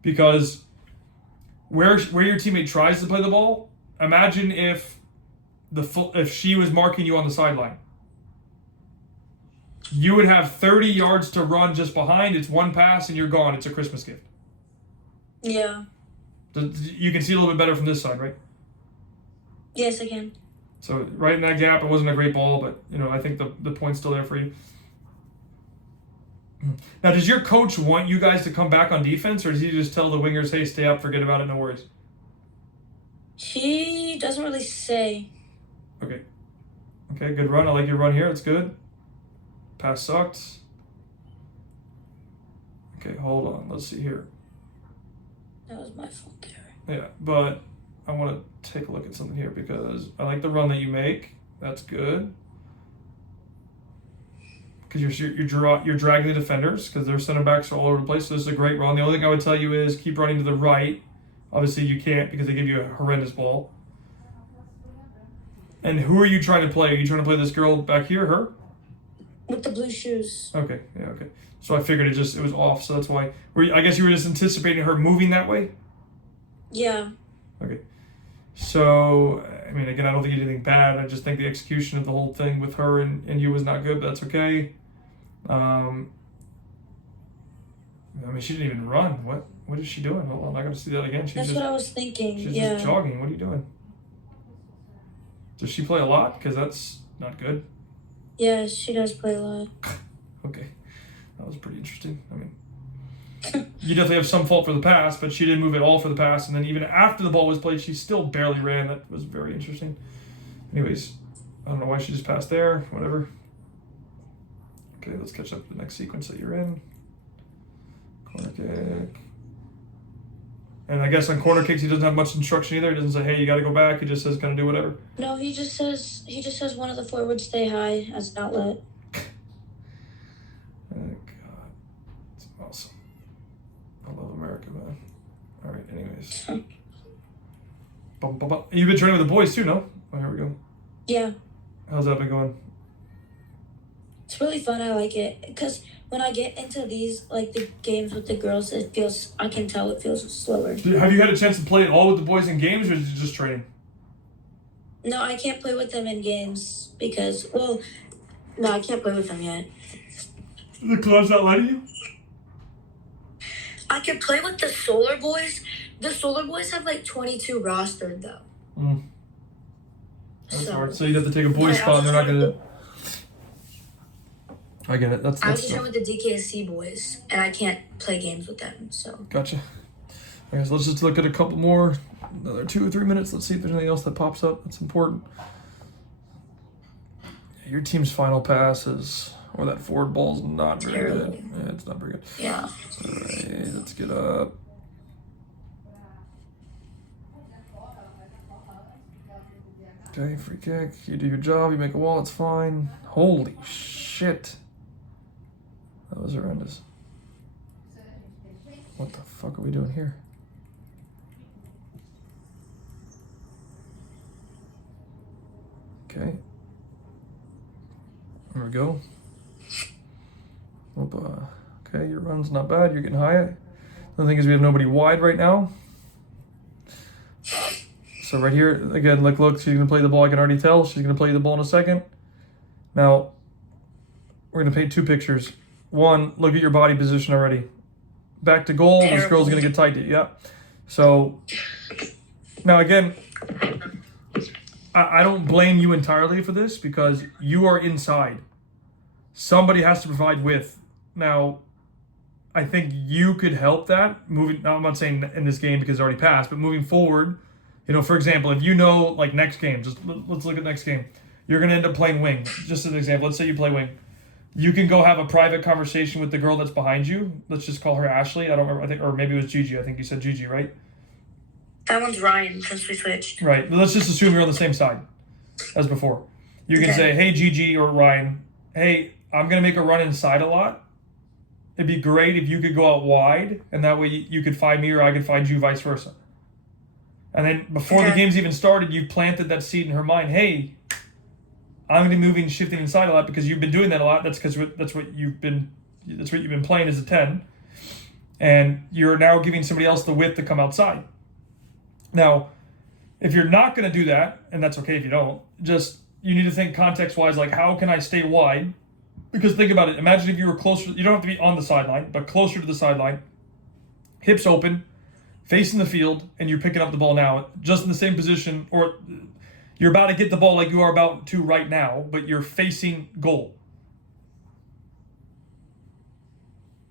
Because where your teammate tries to play the ball, imagine if she was marking you on the sideline. You would have 30 yards to run just behind. It's 1 pass and you're gone. It's a Christmas gift. Yeah. You can see a little bit better from this side, right? Yes, I can. So right in that gap, it wasn't a great ball, but I think the point's still there for you. Now, does your coach want you guys to come back on defense, or does he just tell the wingers, hey, stay up, forget about it, no worries? He doesn't really say. Okay, good run. I like your run here. It's good. Pass sucked. Okay, hold on. Let's see here. That was my fault there. Yeah, but I want to take a look at something here because I like the run that you make. That's good. Because you're dragging the defenders because their center backs are all over the place. So this is a great run. The only thing I would tell you is keep running to the right. Obviously you can't because they give you a horrendous ball. And who are you trying to play? Are you trying to play this girl back here, her? With the blue shoes. Okay, yeah, okay. So I figured it was off, so that's why. I guess you were just anticipating her moving that way? Yeah. Okay. So, I mean, again, I don't think you did anything bad. I just think the execution of the whole thing with her and you was not good, but that's okay. I mean, she didn't even run. What is she doing? Hold on, I gotta see that again. That's what I was thinking. She's just jogging. What are you doing? Does she play a lot? Because that's not good. Yeah, she does play a lot. Okay. That was pretty interesting. I mean, you definitely have some fault for the pass, but she didn't move at all for the pass. And then even after the ball was played, she still barely ran. That was very interesting. Anyways, I don't know why she just passed there. Whatever. Okay, let's catch up to the next sequence that you're in. Corner kick. And I guess on corner kicks, he doesn't have much instruction either. He doesn't say, hey, you got to go back. He just says, kind of do whatever. No, he just says one of the forwards stay high as an outlet. Oh, God. It's awesome. I love America, man. All right, anyways. You've been training with the boys too, no? Oh, here we go. Yeah. How's that been going? It's really fun. I like it. Because when I get into these, like the games with the girls, I can tell it feels slower. Have you had a chance to play it all with the boys in games, or is it just training? No, I can't play with them in games because, no, I can't play with them yet. The club's not letting you? I can play with the Solar Boys. The Solar Boys have like 22 rostered though. That's hard. So you'd have to take a boys spot and they're not going to... I get it. That's I was just with the DKSC boys, and I can't play games with them, so. Gotcha. I guess let's just look at a couple more, another 2 or 3 minutes. Let's see if there's anything else that pops up that's important. Your team's final pass is, or that forward ball's not very good. Yeah, it's not very good. Yeah. All right, let's get up. Okay, free kick. You do your job. You make a wall. It's fine. Holy shit. That was horrendous. What the fuck are we doing here? Okay. There we go. Okay, your run's not bad. You're getting high. The thing is we have nobody wide right now. So right here, again, look, she's going to play the ball. I can already tell. She's going to play the ball in a second. Now, we're going to paint 2 pictures. One, look at your body position already. Back to goal. Terrible. This girl's going to get tight to you. Yeah. So, now again, I don't blame you entirely for this because you are inside. Somebody has to provide width. Now, I think you could help that. Moving. I'm not saying in this game because it's already passed, but moving forward, for example, if like next game, let's look at next game. You're going to end up playing wing. Just as an example, let's say you play wing. You can go have a private conversation with the girl that's behind you. Let's just call her Ashley. I don't remember. Or maybe it was Gigi. I think you said Gigi, right? That one's Ryan since we switched. Right. But let's just assume you're on the same side as before. You can say, hey, Gigi or Ryan, hey, I'm going to make a run inside a lot. It'd be great if you could go out wide, and that way you could find me or I could find you, vice versa. And then before the game's even started, you planted that seed in her mind. Hey, I'm going to be moving, shifting inside a lot because you've been doing that a lot. That's because that's what you've been playing as a 10, and you're now giving somebody else the width to come outside. Now, if you're not going to do that, and that's okay if you don't, you need to think context-wise, like how can I stay wide? Because think about it. Imagine if you were closer. You don't have to be on the sideline, but closer to the sideline, hips open, facing the field, and you're picking up the ball now, just in the same position, or You're about to get the ball like you are about to right now, but you're facing goal.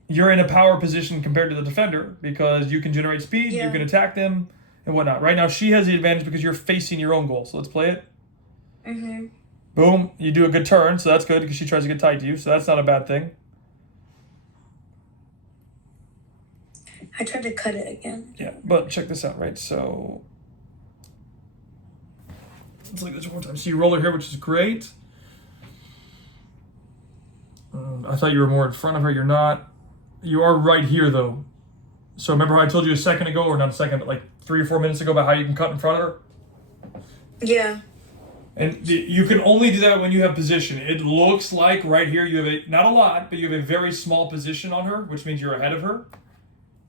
You're in a power position compared to the defender because you can generate speed, you can attack them, and whatnot. Right now, she has the advantage because you're facing your own goal. So let's play it. Mm-hmm. Boom. You do a good turn, so that's good because she tries to get tight to you, so that's not a bad thing. I tried to cut it again. Yeah, but check this out, right? So let's look at this one more time. So you roll her here, which is great. I thought you were more in front of her. You're not. You are right here, though. So remember how I told you a second ago, or not a second, but like 3 or 4 minutes ago about how you can cut in front of her? Yeah. And you can only do that when you have position. It looks like right here you have not a lot, but you have a very small position on her, which means you're ahead of her.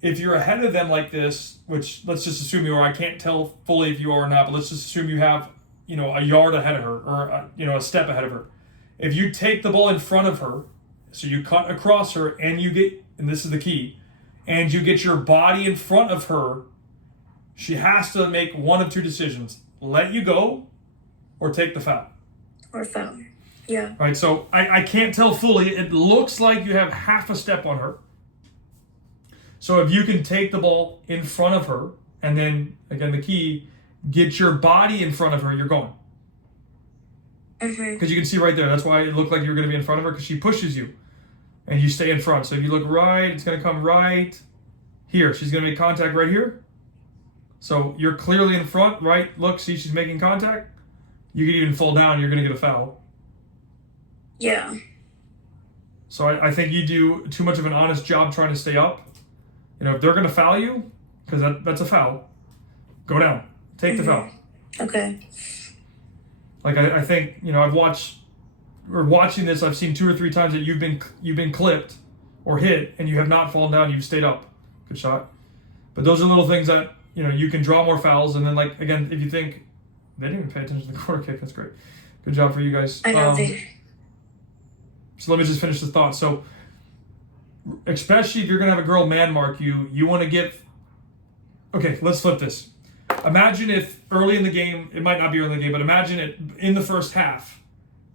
If you're ahead of them like this, which let's just assume you are, I can't tell fully if you are or not, but let's just assume you have, a yard ahead of her or, a step ahead of her. If you take the ball in front of her, so you cut across her and you get, and this is the key, and you get your body in front of her, she has to make one of two decisions. Let you go or take the foul. Or foul. Yeah. All right, so I can't tell fully. It looks like you have half a step on her. So if you can take the ball in front of her, and then, again, the key, get your body in front of her, you're going. Because you can see right there, that's why it looked like you were going to be in front of her, because she pushes you, and you stay in front. So if you look right, it's going to come right here. She's going to make contact right here. So you're clearly in front, right? Look, see, she's making contact. You could even fall down, you're going to get a foul. Yeah. So I think you do too much of an honest job trying to stay up. If they're going to foul you, because that's a foul, go down. Take the foul. Okay. Like I think, watching this, I've seen 2 or 3 times that you've been clipped or hit and you have not fallen down, you've stayed up. Good shot. But those are little things that, you can draw more fouls. And then, again, if you think, they didn't even pay attention to the corner kick, that's great. Good job for you guys. I know. So let me just finish the thought. So, especially if you're going to have a girl man mark you, you want to give... Okay, let's flip this. Imagine if early in the game, it might not be early in the game, but imagine it in the first half,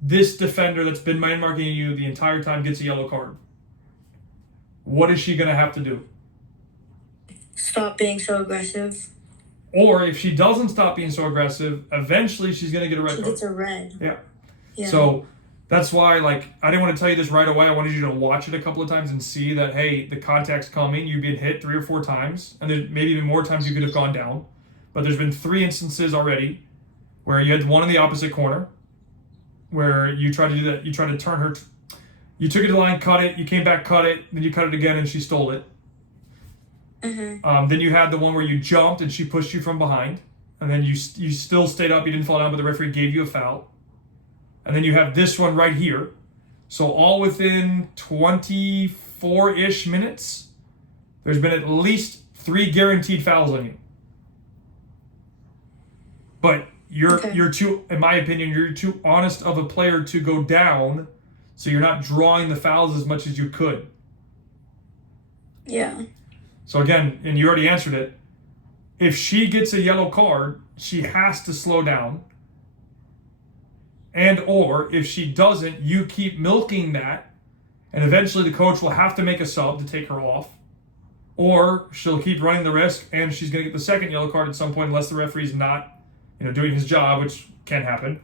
this defender that's been man marking you the entire time gets a yellow card. What is she going to have to do? Stop being so aggressive. Or if she doesn't stop being so aggressive, eventually she's going to get a red card. She gets a red. Yeah. So that's why, I didn't want to tell you this right away. I wanted you to watch it a couple of times and see that, hey, the contact's coming. You've been hit 3 or 4 times, and there's maybe even more times you could have gone down. But there's been 3 instances already where you had one in the opposite corner where you tried to do that. You tried to turn her. You took it to the line, cut it. You came back, cut it. Then you cut it again, and she stole it. Then you had the one where you jumped and she pushed you from behind, and then you still stayed up. You didn't fall down, but the referee gave you a foul. And then you have this one right here. So all within 24-ish minutes, there's been at least 3 guaranteed fouls on you. But you're too, in my opinion, you're too honest of a player to go down, so you're not drawing the fouls as much as you could. Yeah. So again, and you already answered it, if she gets a yellow card, she has to slow down. And or if she doesn't, you keep milking that, and eventually the coach will have to make a sub to take her off. Or she'll keep running the risk, and she's going to get the second yellow card at some point unless the referee's not doing his job, which can happen,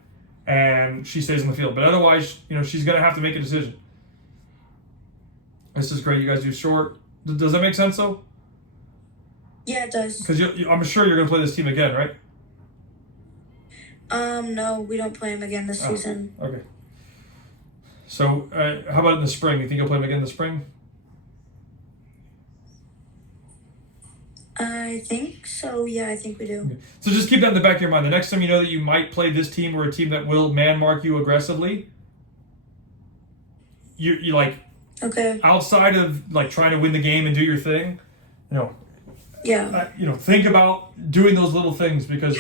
and she stays on the field. But otherwise, she's going to have to make a decision. This is great. You guys do short. Does that make sense, though? Yeah, it does. Because I'm sure you're going to play this team again, right? No, we don't play him again this season. Okay. So, how about in the spring? You think you'll play him again in the spring? I think so. Yeah, I think we do. Okay. So just keep that in the back of your mind. The next time you know that you might play this team or a team that will man mark you aggressively, you okay. Outside of trying to win the game and do your thing, Yeah. Think about doing those little things because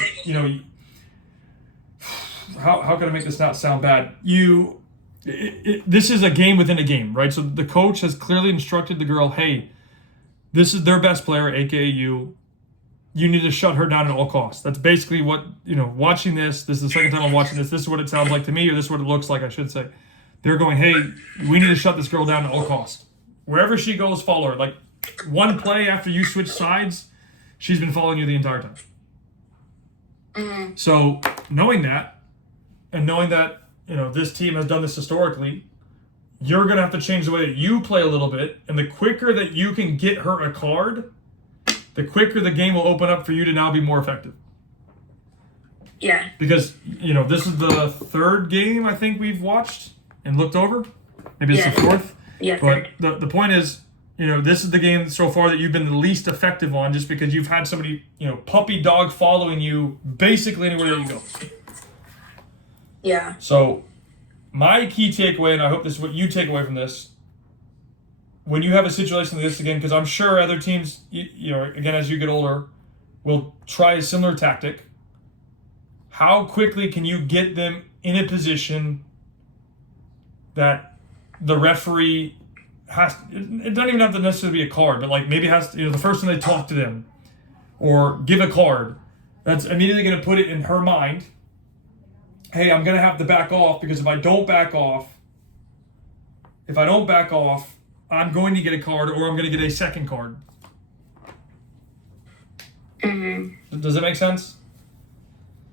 how can I make this not sound bad? This is a game within a game, right? So the coach has clearly instructed the girl, hey, this is their best player, aka you. you need to shut her down at all costs. That's basically what, watching this is the second time I'm watching this. This is what it sounds like to me, or this is what it looks like, I should say. They're going, hey, we need to shut this girl down at all costs. Wherever she goes, follow her. Like, one play after you switch sides, she's been following you the entire time. Mm-hmm. So, knowing that, and knowing that, this team has done this historically, you're going to have to change the way that you play a little bit. And the quicker that you can get her a card, the quicker the game will open up for you to now be more effective. Yeah. Because, this is the third game I think we've watched and looked over. Maybe it's the fourth. Yeah. But the point is, this is the game so far that you've been the least effective on, just because you've had somebody, puppy dog following you basically anywhere that you go. Yeah. So my key takeaway, and I hope this is what you take away from this, when you have a situation like this again, because I'm sure other teams, again, as you get older, will try a similar tactic. How quickly can you get them in a position that the referee has, it doesn't even have to necessarily be a card, but like maybe has to, the first time they talk to them or give a card, that's immediately going to put it in her mind, hey, I'm going to have to back off, because if I don't back off, I'm going to get a card, or I'm going to get a second card. Mm-hmm. Does that make sense?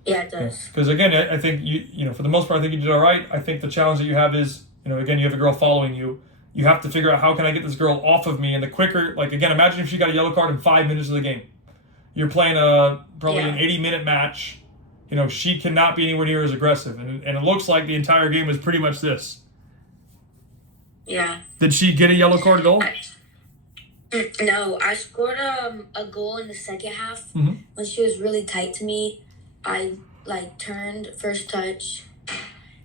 Yeah, it does. Because again, I think you for the most part, I think you did all right. I think the challenge that you have is, again, you have a girl following you. You have to figure out, how can I get this girl off of me? And the quicker, like, again, imagine if she got a yellow card in 5 minutes of the game. You're playing probably an 80-minute match. She cannot be anywhere near as aggressive. And it looks like the entire game was pretty much this. Yeah. Did she get a yellow card at all? No, I scored a goal in the second half. Mm-hmm. When she was really tight to me. I turned first touch,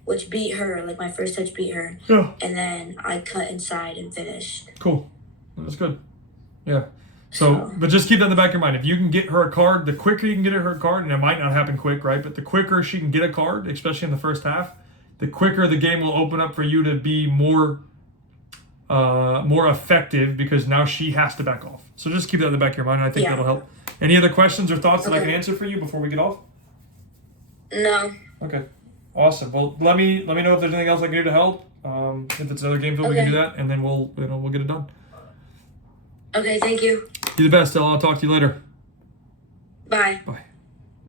which beat her. Like, my first touch beat her. Yeah. And then I cut inside and finished. Cool. That's good. Yeah. So, but just keep that in the back of your mind. If you can get her a card, the quicker you can get her a card, and it might not happen quick, right? But the quicker she can get a card, especially in the first half, the quicker the game will open up for you to be more effective, because now she has to back off. So just keep that in the back of your mind, and I think that'll help. Any other questions or thoughts that I can answer for you before we get off? No. Okay. Awesome. Well, let me know if there's anything else I can do to help. If it's another game field, we can do that, and then we'll get it done. Okay, thank you. You're the best, Stella. I'll talk to you later. Bye. Bye.